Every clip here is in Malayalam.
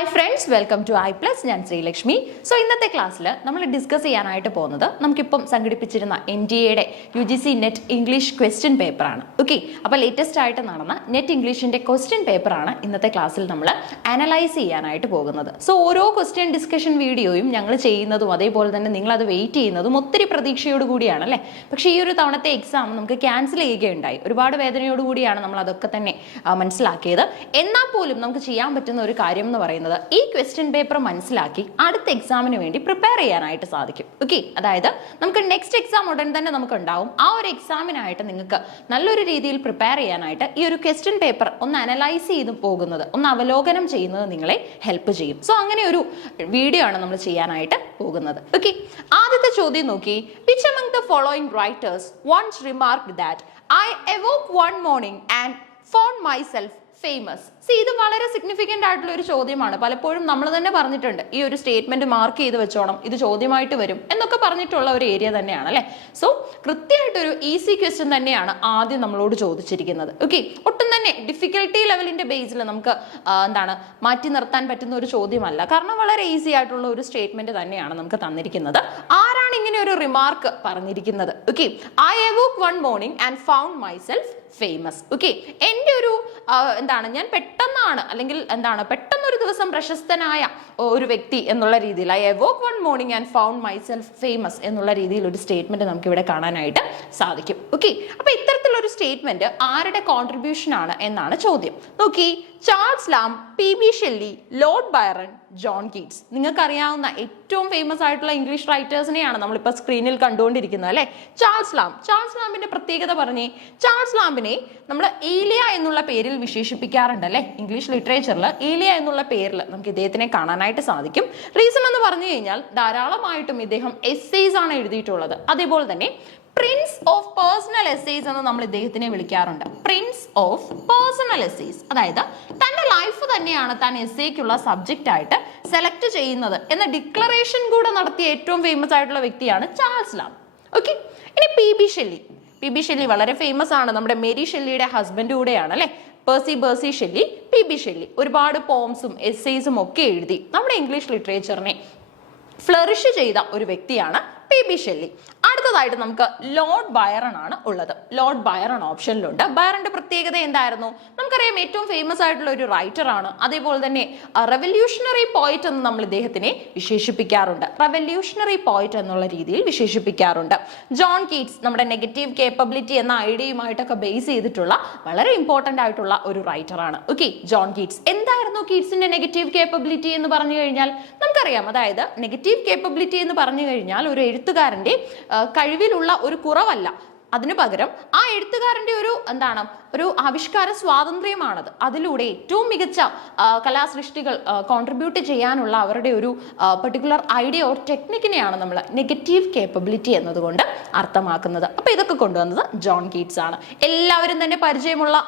Hi friends, welcome to I plus. ഞാൻ ശ്രീലക്ഷ്മി. സോ ഇന്നത്തെ ക്ലാസ്സിൽ നമ്മൾ ഡിസ്കസ് ചെയ്യാനായിട്ട് പോകുന്നത് നമുക്കിപ്പം സംഘടിപ്പിച്ചിരുന്ന NDAയുടെ UGC നെറ്റ് ഇംഗ്ലീഷ് ക്വസ്റ്റ്യൻ പേപ്പറാണ്. ഓക്കെ, അപ്പോൾ ലേറ്റസ്റ്റ് ആയിട്ട് നടന്ന നെറ്റ് ഇംഗ്ലീഷിൻ്റെ ക്വസ്റ്റ്യൻ പേപ്പറാണ് ഇന്നത്തെ ക്ലാസ്സിൽ നമ്മൾ അനലൈസ് ചെയ്യാനായിട്ട് പോകുന്നത്. സോ ഓരോ ക്വസ്റ്റ്യൻ ഡിസ്കഷൻ വീഡിയോയും ഞങ്ങൾ ചെയ്യുന്നതും അതേപോലെ തന്നെ നിങ്ങളത് വെയിറ്റ് ചെയ്യുന്നതും ഒത്തിരി പ്രതീക്ഷയോട് കൂടിയാണ് അല്ലേ. പക്ഷേ ഈ ഒരു തവണത്തെ എക്സാം നമുക്ക് ക്യാൻസൽ ചെയ്യുകയുണ്ടായി. ഒരുപാട് വേദനയോട് കൂടിയാണ് നമ്മൾ അതൊക്കെ തന്നെ മനസ്സിലാക്കിയത്. എന്നാൽ പോലും നമുക്ക് ചെയ്യാൻ പറ്റുന്ന ഒരു കാര്യം എന്ന് പറയുന്നത് ഈ ക്വസ്റ്റ്യൻ പേപ്പർ മനസ്സിലാക്കി അടുത്ത എക്സാമിന് വേണ്ടി പ്രിപ്പയർ ചെയ്യാനായിട്ട് സാധിക്കും. ഓക്കെ, അതായത് നമുക്ക് നെക്സ്റ്റ് എക്സാം ഉടൻ തന്നെ നമുക്ക് ഉണ്ടാവും. ആ ഒരു എക്സാമിനായിട്ട് നിങ്ങൾക്ക് നല്ലൊരു രീതിയിൽ പ്രിപ്പയർ ചെയ്യാനായിട്ട് ഈ ഒരു ക്വസ്റ്റ്യൻ പേപ്പർ ഒന്ന് അനലൈസ് ചെയ്ത് പോകുന്നത്, ഒന്ന് അവലോകനം ചെയ്യുന്നത് നിങ്ങളെ ഹെൽപ്പ് ചെയ്യും. സോ അങ്ങനെ ഒരു വീഡിയോ ആണ് നമ്മൾ ചെയ്യാനായിട്ട് പോകുന്നത്. ഓക്കെ, ആദ്യത്തെ ചോദ്യം നോക്കി. Which among the following writers once remarked that I awoke one morning and found myself famous? ഇത് വളരെ സിഗ്നിഫിക്കൻ്റ് ആയിട്ടുള്ള ഒരു ചോദ്യമാണ്. പലപ്പോഴും നമ്മൾ തന്നെ പറഞ്ഞിട്ടുണ്ട് ഈ ഒരു സ്റ്റേറ്റ്മെന്റ് മാർക്ക് ചെയ്ത് വെച്ചോണം, ഇത് ചോദ്യമായിട്ട് വരും എന്നൊക്കെ പറഞ്ഞിട്ടുള്ള ഒരു ഏരിയ തന്നെയാണ് അല്ലേ. സോ കൃത്യമായിട്ടൊരു ഈസി ക്വസ്റ്റ്യൻ തന്നെയാണ് ആദ്യം നമ്മളോട് ചോദിച്ചിരിക്കുന്നത്. ഓക്കെ, ഒട്ടും തന്നെ ഡിഫിക്കൽട്ടി ലെവലിന്റെ ബേസിൽ നമുക്ക് മാറ്റി നിർത്താൻ പറ്റുന്ന ഒരു ചോദ്യമല്ല. കാരണം വളരെ ഈസി ആയിട്ടുള്ള ഒരു സ്റ്റേറ്റ്മെന്റ് തന്നെയാണ് നമുക്ക് തന്നിരിക്കുന്നത്. ആരാണ് ഇങ്ങനെ ഒരു റിമാർക്ക് പറഞ്ഞിരിക്കുന്നത്? Okay, I awoke one morning and found myself famous. Okay, എൻ്റെ ഒരു ഞാൻ പെട്ടെന്നാണ് അല്ലെങ്കിൽ പെട്ടെന്നൊരു ദിവസം പ്രശസ്തനായ ഒരു വ്യക്തി എന്നുള്ള രീതിയിൽ I awoke one morning and found myself famous എന്നുള്ള രീതിയിൽ ഒരു സ്റ്റേറ്റ്മെന്റ് നമുക്ക് ഇവിടെ കാണാനായിട്ട് സാധിക്കും. ഓക്കെ, അപ്പൊ ഇത്തരത്തിലൊരു സ്റ്റേറ്റ്മെന്റ് ആരുടെ കോൺട്രിബ്യൂഷൻ ആണ് എന്നാണ് ചോദ്യം. നോക്കി, Charles Lamb, PB Shelley, Lord Byron, John Keats. നിങ്ങൾക്ക് അറിയാവുന്ന ഏറ്റവും ഫേമസ് ആയിട്ടുള്ള ഇംഗ്ലീഷ് റൈറ്റേഴ്സിനെയാണ് നമ്മളിപ്പോൾ സ്ക്രീനിൽ കണ്ടുകൊണ്ടിരിക്കുന്നത് അല്ലേ. ചാൾസ് ലാമിന്റെ പ്രത്യേകത പറഞ്ഞേ. ചാൾസ് ലാമിനെ നമ്മൾ ഈലിയ എന്നുള്ള പേരിൽ വിശേഷിപ്പിക്കാറുണ്ട് അല്ലേ. ഇംഗ്ലീഷ് ലിറ്ററേച്ചറിൽ ഈലിയ എന്നുള്ള പേരിൽ നമുക്ക് ഇദ്ദേഹത്തിനെ കാണാനായിട്ട് സാധിക്കും. റീസൺ എന്ന് പറഞ്ഞു കഴിഞ്ഞാൽ ധാരാളമായിട്ടും ഇദ്ദേഹം എസ്സേസ് ആണ് എഴുതിയിട്ടുള്ളത്. അതേപോലെ തന്നെ പ്രിൻസ് ഓഫ് പേഴ്സണൽ എസ്സേസ് എന്ന് നമ്മൾ ഇദ്ദേഹത്തിനെ വിളിക്കാറുണ്ട്. പ്രിൻസ് ഓഫ് പേഴ്സണൽ എസ്സേസ്, അതായത് തന്റെ ലൈഫ് തന്നെയാണ് താൻ എസ്സേക്കുള്ള സബ്ജക്റ്റ് ആയിട്ട് സെലക്ട് ചെയ്യുന്നത് എന്ന ഡിക്ലറേഷൻ കൂടെ നടത്തിയ ഏറ്റവും ഫേമസ് ആയിട്ടുള്ള വ്യക്തിയാണ് ചാൾസ് ലാം. ഓക്കെ, ഇനി PB ഷെല്ലി വളരെ ഫേമസ് ആണ്. നമ്മുടെ മേരി ഷെല്ലിയുടെ ഹസ്ബൻഡ് കൂടെയാണ് അല്ലെ. ബേഴ്സി ഷെല്ലി, PB ഷെല്ലി ഒരുപാട് പോംസും എസ്സേസും ഒക്കെ എഴുതി നമ്മുടെ ഇംഗ്ലീഷ് ലിറ്ററേച്ചറിനെ ഫ്ലറിഷ് ചെയ്ത ഒരു വ്യക്തിയാണ് PB ഷെല്ലി. അടുത്തതായിട്ട് നമുക്ക് ലോർഡ് ബൈറൺ ആണ് ഉള്ളത്. Lord Byron ഓപ്ഷനിലുണ്ട്. ബൈറന്റെ പ്രത്യേകത എന്തായിരുന്നു? നമുക്കറിയാം, ഏറ്റവും ഫേമസ് ആയിട്ടുള്ള ഒരു റൈറ്റർ ആണ്. അതേപോലെ തന്നെ റെവല്യൂഷണറി പോയിറ്റ് എന്ന് നമ്മൾ ഇദ്ദേഹത്തിനെ വിശേഷിപ്പിക്കാറുണ്ട്. റെവല്യൂഷണറി പോയിറ്റ് എന്നുള്ള രീതിയിൽ വിശേഷിപ്പിക്കാറുണ്ട്. ജോൺ കീറ്റ്സ് നമ്മുടെ നെഗറ്റീവ് കേപ്പബിലിറ്റി എന്ന ഐഡിയയുമായിട്ടൊക്കെ ബേസ് ചെയ്തിട്ടുള്ള വളരെ ഇമ്പോർട്ടന്റ് ആയിട്ടുള്ള ഒരു റൈറ്റർ ആണ്. Okay, John Keats. എന്തായിരുന്നു കീറ്റ്സിന്റെ നെഗറ്റീവ് കേപ്പബിലിറ്റി എന്ന് പറഞ്ഞു കഴിഞ്ഞാൽ നമുക്കറിയാം, അതായത് നെഗറ്റീവ് കേപ്പബിലിറ്റി എന്ന് പറഞ്ഞു കഴിഞ്ഞാൽ ഒരു എഴുത്തുകാരന്റെ കഴിവിലുള്ള ഒരു കുറവല്ല. അതിനു പകരം ആ എഴുത്തുകാരന്റെ ഒരു ആവിഷ്കാര സ്വാതന്ത്ര്യമാണത്. അതിലൂടെ ഏറ്റവും മികച്ച കലാസൃഷ്ടികൾ കോൺട്രിബ്യൂട്ട് ചെയ്യാനുള്ള അവരുടെ ഒരു പെർട്ടിക്കുലർ ഐഡിയ ഓർ ടെക്നിക്കിനെയാണ് നമ്മൾ നെഗറ്റീവ് കേപ്പബിലിറ്റി എന്നതുകൊണ്ട് അർത്ഥമാക്കുന്നത്. അപ്പൊ ഇതൊക്കെ കൊണ്ടുവന്നത് ജോൺ കീറ്റ്സ് ആണ്. എല്ലാവരും തന്നെ പരിചയമുള്ള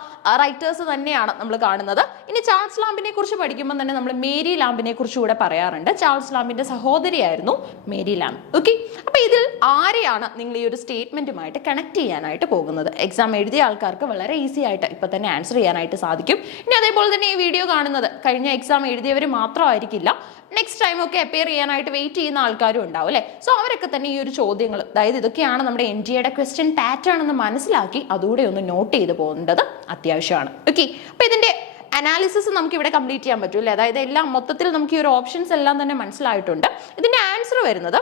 റൈറ്റേഴ്സ് തന്നെയാണ് നമ്മൾ കാണുന്നത്. ഇനി ചാൾസ് ലാമ്പിനെ കുറിച്ച് പഠിക്കുമ്പോൾ തന്നെ നമ്മൾ മേരി ലാമ്പിനെ കുറിച്ച് കൂടെ പറയാറുണ്ട്. ചാൾസ് ലാമ്പിന്റെ സഹോദരിയായിരുന്നു മേരി ലാമ്പ്. ഓക്കെ, അപ്പൊ ഇതിൽ ആരെയാണ് നിങ്ങൾ ഈ ഒരു സ്റ്റേറ്റ്മെന്റുമായിട്ട് കണക്ട് ചെയ്യാനായിട്ട് പോകുന്നത്? എക്സാം എഴുതിയ ആൾക്കാർക്ക് വളരെ ഈസി ആയിട്ട് ഇപ്പൊ തന്നെ ആൻസർ ചെയ്യാനായിട്ട് സാധിക്കും. ഇനി അതേപോലെ തന്നെ ഈ വീഡിയോ കാണുന്നത് കഴിഞ്ഞ എക്സാം എഴുതിയവർ മാത്രമായിരിക്കില്ല, നെക്സ്റ്റ് ടൈം ഒക്കെ അപ്പിയർ ചെയ്യാനായിട്ട് വെയിറ്റ് ചെയ്യുന്ന ആൾക്കാരും ഉണ്ടാവും അല്ലെ. സോ അവരൊക്കെ തന്നെ ഈ ഒരു ചോദ്യങ്ങൾ, അതായത് ഇതൊക്കെയാണ് നമ്മുടെ NDAയുടെ ക്വസ്റ്റ്യൻ പാറ്റേൺ എന്ന് മനസ്സിലാക്കി അതുകൂടെ ഒന്ന് നോട്ട് ചെയ്ത് പോകേണ്ടത് അത്യാവശ്യമാണ്. ഓക്കെ, അപ്പൊ ഇതിന്റെ അനാലിസിസ് നമുക്ക് ഇവിടെ കംപ്ലീറ്റ് ചെയ്യാൻ പറ്റും അല്ലേ. അതായത് എല്ലാം മൊത്തത്തിൽ നമുക്ക് ഈ ഒരു ഓപ്ഷൻസ് എല്ലാം തന്നെ മനസ്സിലായിട്ടുണ്ട്. ഇതിന്റെ ആൻസർ വരുന്നത്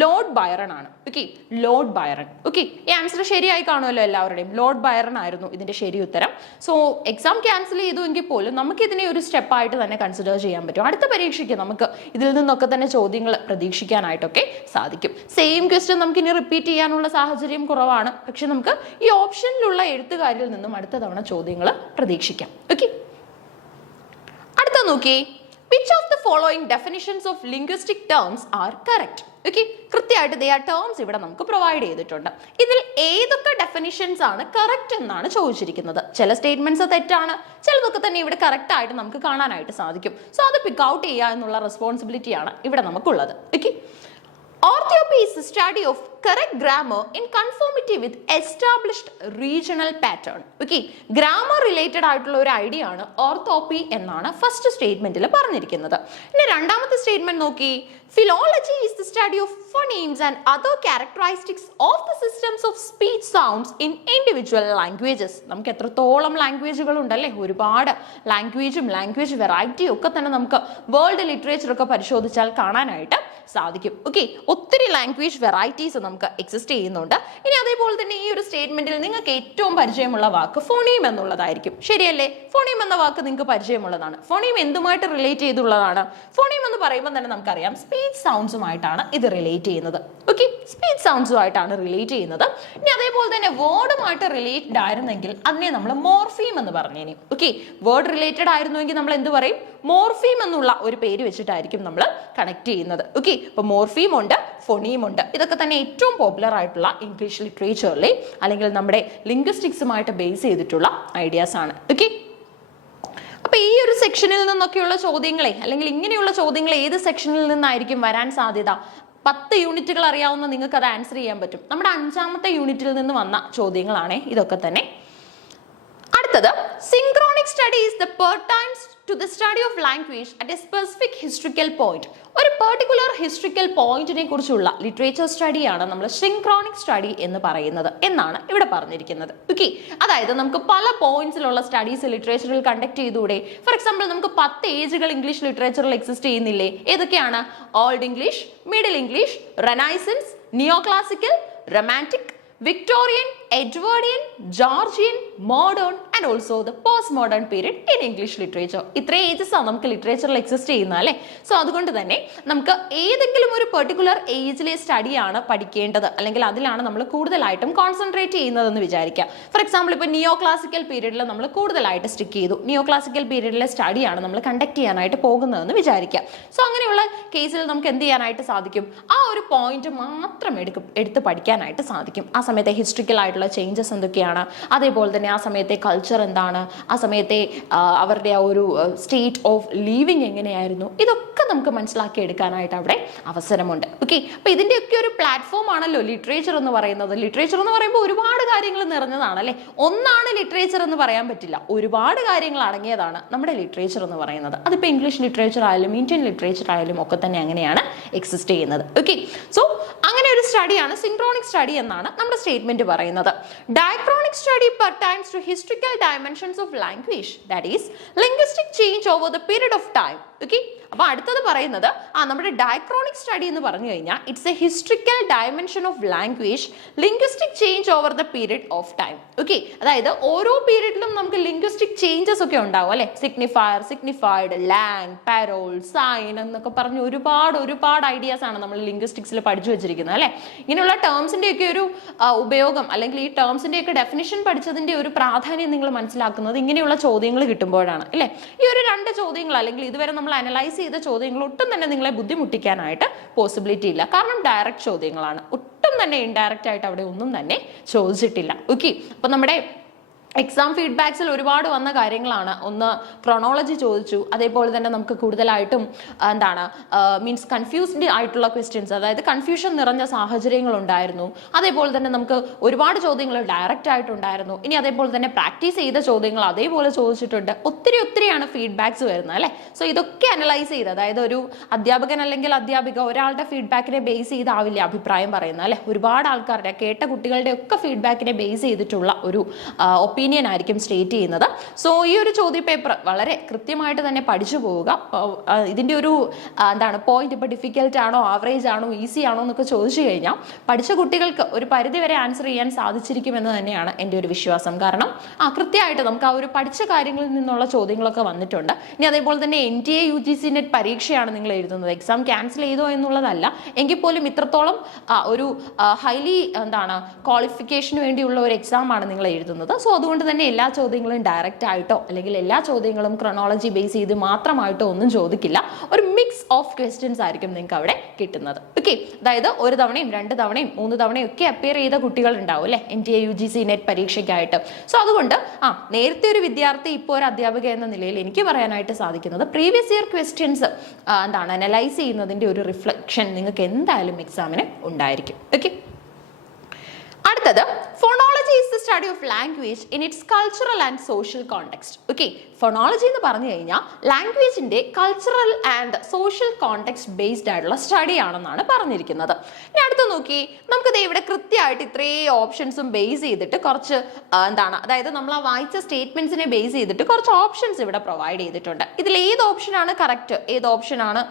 ലോർഡ് ബൈറൺ ആണ്. Okay, Lord Byron. ഓക്കെ, ഈ ആൻസർ ശരിയായി കാണുമല്ലോ എല്ലാവരുടെയും. ലോർഡ് ബൈറൺ ആയിരുന്നു ഇതിന്റെ ശരി ഉത്തരം. സോ എക്സാം ക്യാൻസൽ ചെയ്തുവെങ്കിൽ പോലും നമുക്ക് ഇതിനെ ഒരു സ്റ്റെപ്പായിട്ട് തന്നെ കൺസിഡർ ചെയ്യാൻ പറ്റും. അടുത്ത പരീക്ഷയ്ക്ക് നമുക്ക് ഇതിൽ നിന്നൊക്കെ തന്നെ ചോദ്യങ്ങൾ പ്രതീക്ഷിക്കാനായിട്ടൊക്കെ സാധിക്കും. സെയിം ക്വസ്റ്റ്യൻ നമുക്ക് ഇനി റിപ്പീറ്റ് ചെയ്യാനുള്ള സാഹചര്യം കുറവാണ്. പക്ഷെ നമുക്ക് ഈ ഓപ്ഷനിലുള്ള എഴുത്തുകാരിൽ നിന്നും അടുത്ത തവണ ചോദ്യങ്ങൾ പ്രതീക്ഷിക്കാം. ഓക്കെ, അടുത്ത നോക്കി. Which of the following definitions of linguistic terms are correct? Okay, കൃത്യമായിട്ട് ദേ ആ ടേംസ് ഇവിടെ നമുക്ക് പ്രൊവൈഡ് ചെയ്തിട്ടുണ്ട്. ഇതിൽ ഏതൊക്കെ ഡെഫിനിഷൻസ് ആണ് കറക്റ്റ് എന്നാണ് ചോദിച്ചിരിക്കുന്നത്. ചില സ്റ്റേറ്റ്മെന്റ്സ് തെറ്റാണ്, ചിലതൊക്കെ തന്നെ ഇവിടെ കറക്റ്റ് ആയിട്ട് നമുക്ക് കാണാനായിട്ട് സാധിക്കും. സോ അത് പിക്ക് ഔട്ട് ചെയ്യുക എന്നുള്ള റെസ്പോൺസിബിലിറ്റിയാണ് ഇവിടെ നമുക്കുള്ളത്. Okay, orthoepy is the study of correct grammar in conformity with established regional pattern. Okay, grammar related ആയിട്ടുള്ള ഒരു ഐഡിയ ആണ് ഓർത്തോപ്പി എന്നാണ് ഫസ്റ്റ് സ്റ്റേറ്റ്മെന്റിൽ പറഞ്ഞിരിക്കുന്നത്. ഇനി രണ്ടാമത്തെ സ്റ്റേറ്റ്മെന്റ് നോക്കി, philology is the study of phonemes and other characteristics of the systems of speech sounds in individual languages. നമുക്ക് എത്രത്തോളം ലാംഗ്വേജുകൾ ഉണ്ടല്ലേ, ഒരുപാട് ലാംഗ്വേജ് വെറൈറ്റിയും ഒക്കെ തന്നെ നമുക്ക് വേൾഡ് ലിറ്ററേച്ചർ ഒക്കെ പരിശോധിച്ചാൽ കാണാനായിട്ട് സാധിക്കും. ഓക്കെ, ഒത്തിരി ലാംഗ്വേജ് വെറൈറ്റീസ് നമുക്ക് എക്സിസ്റ്റ് ചെയ്യുന്നുണ്ട്. ഇനി അതേപോലെ തന്നെ ഈ ഒരു സ്റ്റേറ്റ്മെന്റിൽ നിങ്ങൾക്ക് ഏറ്റവും പരിചയമുള്ള വാക്ക് ഫോണീം എന്നുള്ളതായിരിക്കും. ശരിയല്ലേ? ഫോണീം എന്ന വാക്ക് നിങ്ങൾക്ക് പരിചയമുള്ളതാണ്. ഫോണീം എന്തുമായിട്ട് റിലേറ്റ് ചെയ്തുള്ളതാണ്? ഫോണീം എന്ന് പറയുമ്പോൾ തന്നെ നമുക്കറിയാം സ്പീച്ച് സൗണ്ട്സുമായിട്ടാണ് ഇത് റിലേറ്റ് ചെയ്യുന്നത്. ഓക്കെ, സ്പീച്ച് സൗണ്ട്സുമായിട്ടാണ് റിലേറ്റ് ചെയ്യുന്നത്. ഇനി അതേപോലെ തന്നെ വേർഡുമായിട്ട് റിലേറ്റഡ് ആയിരുന്നെങ്കിൽ അതിനെ നമ്മൾ മോർഫീം എന്ന് പറഞ്ഞേനെ. ഓക്കെ, വേർഡ് റിലേറ്റഡ് ആയിരുന്നുവെങ്കിൽ നമ്മൾ എന്ത് പറയും? മോർഫീം എന്നുള്ള ഒരു പേര് വെച്ചിട്ടായിരിക്കും നമ്മൾ കണക്ട് ചെയ്യുന്നത്. ഓക്കെ, ഇപ്പൊ മോർഫീം ഉണ്ട്, ഫോണീം ഉണ്ട്. ഇതൊക്കെ തന്നെ ഏറ്റവും പോപ്പുലർ ആയിട്ടുള്ള ഇംഗ്ലീഷ് ലിറ്ററേച്ചറിലെ അല്ലെങ്കിൽ നമ്മുടെ ലിംഗ്വിസ്റ്റിക്സുമായിട്ട് ബേസ് ചെയ്തിട്ടുള്ള ഐഡിയാസ് ആണ്. ഓക്കെ, അപ്പൊ ഈ ഒരു സെക്ഷനിൽ നിന്നൊക്കെയുള്ള ചോദ്യങ്ങളെ അല്ലെങ്കിൽ ഇങ്ങനെയുള്ള ചോദ്യങ്ങൾ ഏത് സെക്ഷനിൽ നിന്നായിരിക്കും വരാൻ സാധ്യത? 10 യൂണിറ്റുകൾ അറിയാവുന്ന നിങ്ങൾക്ക് അത് ആൻസർ ചെയ്യാൻ പറ്റും. നമ്മുടെ 5ാമത്തെ യൂണിറ്റിൽ നിന്ന് വന്ന ചോദ്യങ്ങളാണ് ഇതൊക്കെ തന്നെ. അടുത്തത്, synchronic study is the pertains to the study of language at a specific historical point. ഒരു പെർട്ടിക്കുലർ ഹിസ്റ്ററിക്കൽ പോയിന്റിനെ കുറിച്ചുള്ള ലിറ്ററേച്ചർ സ്റ്റഡിയാണ് നമ്മൾ സിൻക്രോണിക് സ്റ്റഡി എന്ന് പറയുന്നത് എന്നാണ് ഇവിടെ പറഞ്ഞിരിക്കുന്നത്. ഓക്കെ, അതായത് നമുക്ക് പല പോയിന്റ്സിലുള്ള സ്റ്റഡീസ് ലിറ്ററേച്ചറിൽ കണ്ടക്ട് ചെയ്തുകൂടെ? ഫോർ എക്സാമ്പിൾ, നമുക്ക് 10 ഏജുകൾ ഇംഗ്ലീഷ് ലിറ്ററേച്ചറിൽ എക്സിസ്റ്റ് ചെയ്യുന്നില്ലേ? ഏതൊക്കെയാണ്? Old English, middle English, Renaissance, neo classical, romantic, Victorian, Edwardian, Georgian, modern and also the postmodern period in English literature. ഇത്രയും ഏജസ് ആണ് നമുക്ക് ലിറ്ററേച്ചറിൽ എക്സിസ്റ്റ് ചെയ്യുന്നത് അല്ലേ? സോ അതുകൊണ്ട് തന്നെ നമുക്ക് ഏതെങ്കിലും ഒരു പെർട്ടിക്കുലർ ഏജിലെ സ്റ്റഡിയാണ് പഠിക്കേണ്ടത് അല്ലെങ്കിൽ അതിലാണ് നമ്മൾ കൂടുതലായിട്ടും കോൺസെൻട്രേറ്റ് ചെയ്യുന്നതെന്ന് വിചാരിക്കുക. ഫോർ എക്സാമ്പിൾ, ഇപ്പോൾ നിയോ ക്ലാസിക്കൽ പീരീഡിൽ നമ്മൾ കൂടുതലായിട്ട് സ്റ്റിക്ക് ചെയ്തു. നിയോ ക്ലാസിക്കൽ പീരീഡിലെ സ്റ്റഡിയാണ് നമ്മൾ കണ്ടക്ട് ചെയ്യാനായിട്ട് പോകുന്നതെന്ന് വിചാരിക്കുക. സോ അങ്ങനെയുള്ള കേസിൽ നമുക്ക് എന്ത് ചെയ്യാനായിട്ട് സാധിക്കും? ആ ഒരു പോയിന്റ് മാത്രം എടുത്ത് പഠിക്കാനായിട്ട് സാധിക്കും. ആ സമയത്തെ ഹിസ്റ്ററിക്കൽ ആയിട്ടുള്ള ചേഞ്ചസ് എന്തൊക്കെയാണ്, അതേപോലെ തന്നെ ആ സമയത്തെ കൾച്ചർ എന്താണ്, ആ സമയത്തെ അവരുടെ ആ ഒരു സ്റ്റേറ്റ് ഓഫ് ലിവിങ് എങ്ങനെയായിരുന്നു, ഇതൊക്കെ നമുക്ക് മനസ്സിലാക്കി എടുക്കാനായിട്ട് അവിടെ അവസരമുണ്ട്. ഓക്കെ, അപ്പൊ ഇതിൻ്റെയൊക്കെ ഒരു പ്ലാറ്റ്ഫോം ആണല്ലോ ലിറ്ററേച്ചർ എന്ന് പറയുന്നത്. ലിറ്ററേച്ചർ എന്ന് പറയുമ്പോൾ ഒരുപാട് കാര്യങ്ങൾ നിറഞ്ഞതാണ് അല്ലേ? ഒന്നാണ് ലിറ്ററേച്ചർ എന്ന് പറയാൻ പറ്റില്ല, ഒരുപാട് കാര്യങ്ങൾ അടങ്ങിയതാണ് നമ്മുടെ ലിറ്ററേച്ചർ എന്ന് പറയുന്നത്. അതിപ്പോൾ ഇംഗ്ലീഷ് ലിറ്ററേച്ചർ ആയാലും ഇന്ത്യൻ ലിറ്ററേച്ചർ ആയാലും ഒക്കെ തന്നെ അങ്ങനെയാണ് എക്സിസ്റ്റ് ചെയ്യുന്നത്. ഓക്കെ, സോ അങ്ങനെ ഒരു സ്റ്റഡിയാണ് സിൻക്രോണിക് സ്റ്റഡി എന്നാണ് നമ്മുടെ സ്റ്റേറ്റ്മെന്റ് പറയുന്നത്. Diachronic study pertains to historical dimensions of language, that is linguistic change over the period of time. Okay, അപ്പോൾ അടുത്തത് പറയുന്നത് നമ്മുടെ ഡയക്രോണിക് സ്റ്റഡി എന്ന് പറഞ്ഞു കഴിഞ്ഞാൽ it's a historical dimension of language, linguistic change over the period of time. Okay, അതായത് ഓരോ പീരീഡിലും നമുക്ക് ലിംഗ്വിസ്റ്റിക് ചേഞ്ചസ് ഒക്കെ ഉണ്ടാവും അല്ലെ? Signifier, signified, langue, parole, sign എന്നൊക്കെ പറഞ്ഞ് ഒരുപാട് ഐഡിയാസ് ആണ് നമ്മൾ ലിംഗ്വിസ്റ്റിക്സിൽ പഠിച്ചു വെച്ചിരിക്കുന്നത് അല്ലെ? ഇങ്ങനെയുള്ള ടേംസിന്റെ ഒക്കെ ഒരു ഉപയോഗം അല്ലെങ്കിൽ ഈ ടേംസിന്റെ ഒക്കെ ഡെഫിനിഷൻ പഠിച്ചതിന്റെ ഒരു പ്രാധാന്യം നിങ്ങൾ മനസ്സിലാക്കുന്നത് ഇങ്ങനെയുള്ള ചോദ്യങ്ങൾ കിട്ടുമ്പോഴാണ് അല്ലെ? ഈ ഒരു 2 ചോദ്യങ്ങൾ അല്ലെങ്കിൽ ഇതുവരെ നമ്മൾ അനലൈസ് ചെയ്ത ചോദ്യങ്ങൾ ഒട്ടും തന്നെ നിങ്ങളെ ബുദ്ധിമുട്ടിക്കാനായിട്ട് പോസിബിലിറ്റി ഇല്ല. കാരണം ഡയറക്റ്റ് ചോദ്യങ്ങളാണ്, ഒട്ടും തന്നെ ഇൻഡയറക്റ്റ് ആയിട്ട് അവിടെ ഒന്നും തന്നെ ചോദിച്ചിട്ടില്ല. ഓക്കെ, അപ്പൊ നമ്മുടെ എക്സാം ഫീഡ്ബാക്സിൽ ഒരുപാട് വന്ന കാര്യങ്ങളാണ്. ഒന്ന് ക്രോണോളജി ചോദിച്ചു, അതേപോലെ തന്നെ നമുക്ക് കൂടുതലായിട്ടും മീൻസ് കൺഫ്യൂസ്ഡ് ആയിട്ടുള്ള ക്വസ്റ്റ്യൻസ്, അതായത് കൺഫ്യൂഷൻ നിറഞ്ഞ സാഹചര്യങ്ങൾ ഉണ്ടായിരുന്നു. അതേപോലെ തന്നെ നമുക്ക് ഒരുപാട് ചോദ്യങ്ങൾ ഡയറക്റ്റ് ആയിട്ടുണ്ടായിരുന്നു. ഇനി അതേപോലെ തന്നെ പ്രാക്ടീസ് ചെയ്ത ചോദ്യങ്ങൾ അതേപോലെ ചോദിച്ചിട്ടുണ്ട്. ഒത്തിരിയാണ് ഫീഡ്ബാക്സ് വരുന്നത് അല്ലേ? സോ ഇതൊക്കെ അനലൈസ് ചെയ്ത്, അതായത് ഒരു അധ്യാപകൻ അല്ലെങ്കിൽ അധ്യാപിക ഒരാളുടെ ഫീഡ്ബാക്കിനെ ബേസ് ചെയ്താവില്ല അഭിപ്രായം പറയുന്നത് അല്ലെ? ഒരുപാട് ആൾക്കാരുടെ കേട്ട കുട്ടികളുടെ ഒക്കെ ഫീഡ്ബാക്കിനെ ബേസ് ചെയ്തിട്ടുള്ള ഒരു ഒപ്പീനിയൻ ആയിരിക്കും സ്റ്റേറ്റ് ചെയ്യുന്നത്. സോ ഈ ഒരു ചോദ്യ പേപ്പർ വളരെ കൃത്യമായിട്ട് തന്നെ പഠിച്ചു പോവുക. ഇതിൻ്റെ ഒരു പോയിന്റ് ഇപ്പോൾ ഡിഫിക്കൽട്ട് ആണോ, ആവറേജ് ആണോ, ഈസി ആണോ എന്നൊക്കെ ചോദിച്ചു കഴിഞ്ഞാൽ പഠിച്ച കുട്ടികൾക്ക് ഒരു പരിധി വരെ ആൻസർ ചെയ്യാൻ സാധിച്ചിരിക്കുമെന്ന് തന്നെയാണ് എൻ്റെ ഒരു വിശ്വാസം. കാരണം കൃത്യമായിട്ട് നമുക്ക് ആ ഒരു പഠിച്ച കാര്യങ്ങളിൽ നിന്നുള്ള ചോദ്യങ്ങളൊക്കെ വന്നിട്ടുണ്ട്. ഇനി അതേപോലെ തന്നെ NTA UGC NET പരീക്ഷയാണ് നിങ്ങൾ എഴുതുന്നത്, എക്സാം ക്യാൻസൽ ചെയ്തോ എന്നുള്ളതല്ല, എങ്കിൽ പോലും ഇത്രത്തോളം ഒരു ഹൈലി ക്വാളിഫിക്കേഷന് വേണ്ടിയുള്ള ഒരു എക്സാം ആണ് നിങ്ങൾ എഴുതുന്നത്. സോ അതുകൊണ്ട് തന്നെ എല്ലാ ചോദ്യങ്ങളും ഡയറക്റ്റ് ആയിട്ടോ അല്ലെങ്കിൽ എല്ലാ ചോദ്യങ്ങളും ക്രോണോളജി ബേസ് ചെയ്ത് മാത്രമായിട്ടോ ഒന്നും ചോദിക്കില്ല. ഒരു മിക്സ് ഓഫ് ക്വസ്റ്റ്യൻസ് ആയിരിക്കും നിങ്ങൾക്ക് അവിടെ കിട്ടുന്നത്. ഓക്കെ, അതായത് 1 തവണയും 2 തവണയും 3 തവണയും ഒക്കെ അപ്പിയർ ചെയ്ത കുട്ടികൾ ഉണ്ടാവും അല്ലെ NTA UGC NET പരീക്ഷയ്ക്കായിട്ട്. സോ അതുകൊണ്ട് നേരത്തെ ഒരു വിദ്യാർത്ഥി ഇപ്പോൾ ഒരു അധ്യാപിക എന്ന നിലയിൽ എനിക്ക് പറയാനായിട്ട് സാധിക്കുന്നത് പ്രീവിയസ് ഇയർ ക്വസ്റ്റ്യൻസ് അനലൈസ് ചെയ്യുന്നതിൻ്റെ ഒരു റിഫ്ലക്ഷൻ നിങ്ങൾക്ക് എന്തായാലും എക്സാമിന് ഉണ്ടായിരിക്കും. ഓക്കെ. അടുത്തത് phonology is the study of language in its cultural and social context. Okay, phonology എന്ന് പറഞ്ഞു കഴിഞ്ഞാൽ ലാംഗ്വേജിന്റെ cultural and social context based ആയിട്ടുള്ള സ്റ്റഡി ആണെന്നാണ് പറഞ്ഞിരിക്കുന്നത്. ഇനി അടുത്ത് നോക്കി, നമുക്കിത് ഇവിടെ കൃത്യമായിട്ട് ഇത്രയും ഓപ്ഷൻസും ബേസ് ചെയ്തിട്ട് കുറച്ച് അതായത് നമ്മൾ ആ വായിച്ച സ്റ്റേറ്റ്മെന്റ്സിനെ ബേസ് ചെയ്തിട്ട് കുറച്ച് ഓപ്ഷൻസ് ഇവിടെ പ്രൊവൈഡ് ചെയ്തിട്ടുണ്ട്. ഇതിൽ ഏത് ഓപ്ഷനാണ് കറക്റ്റ്, ഏത് ഓപ്ഷനാണ്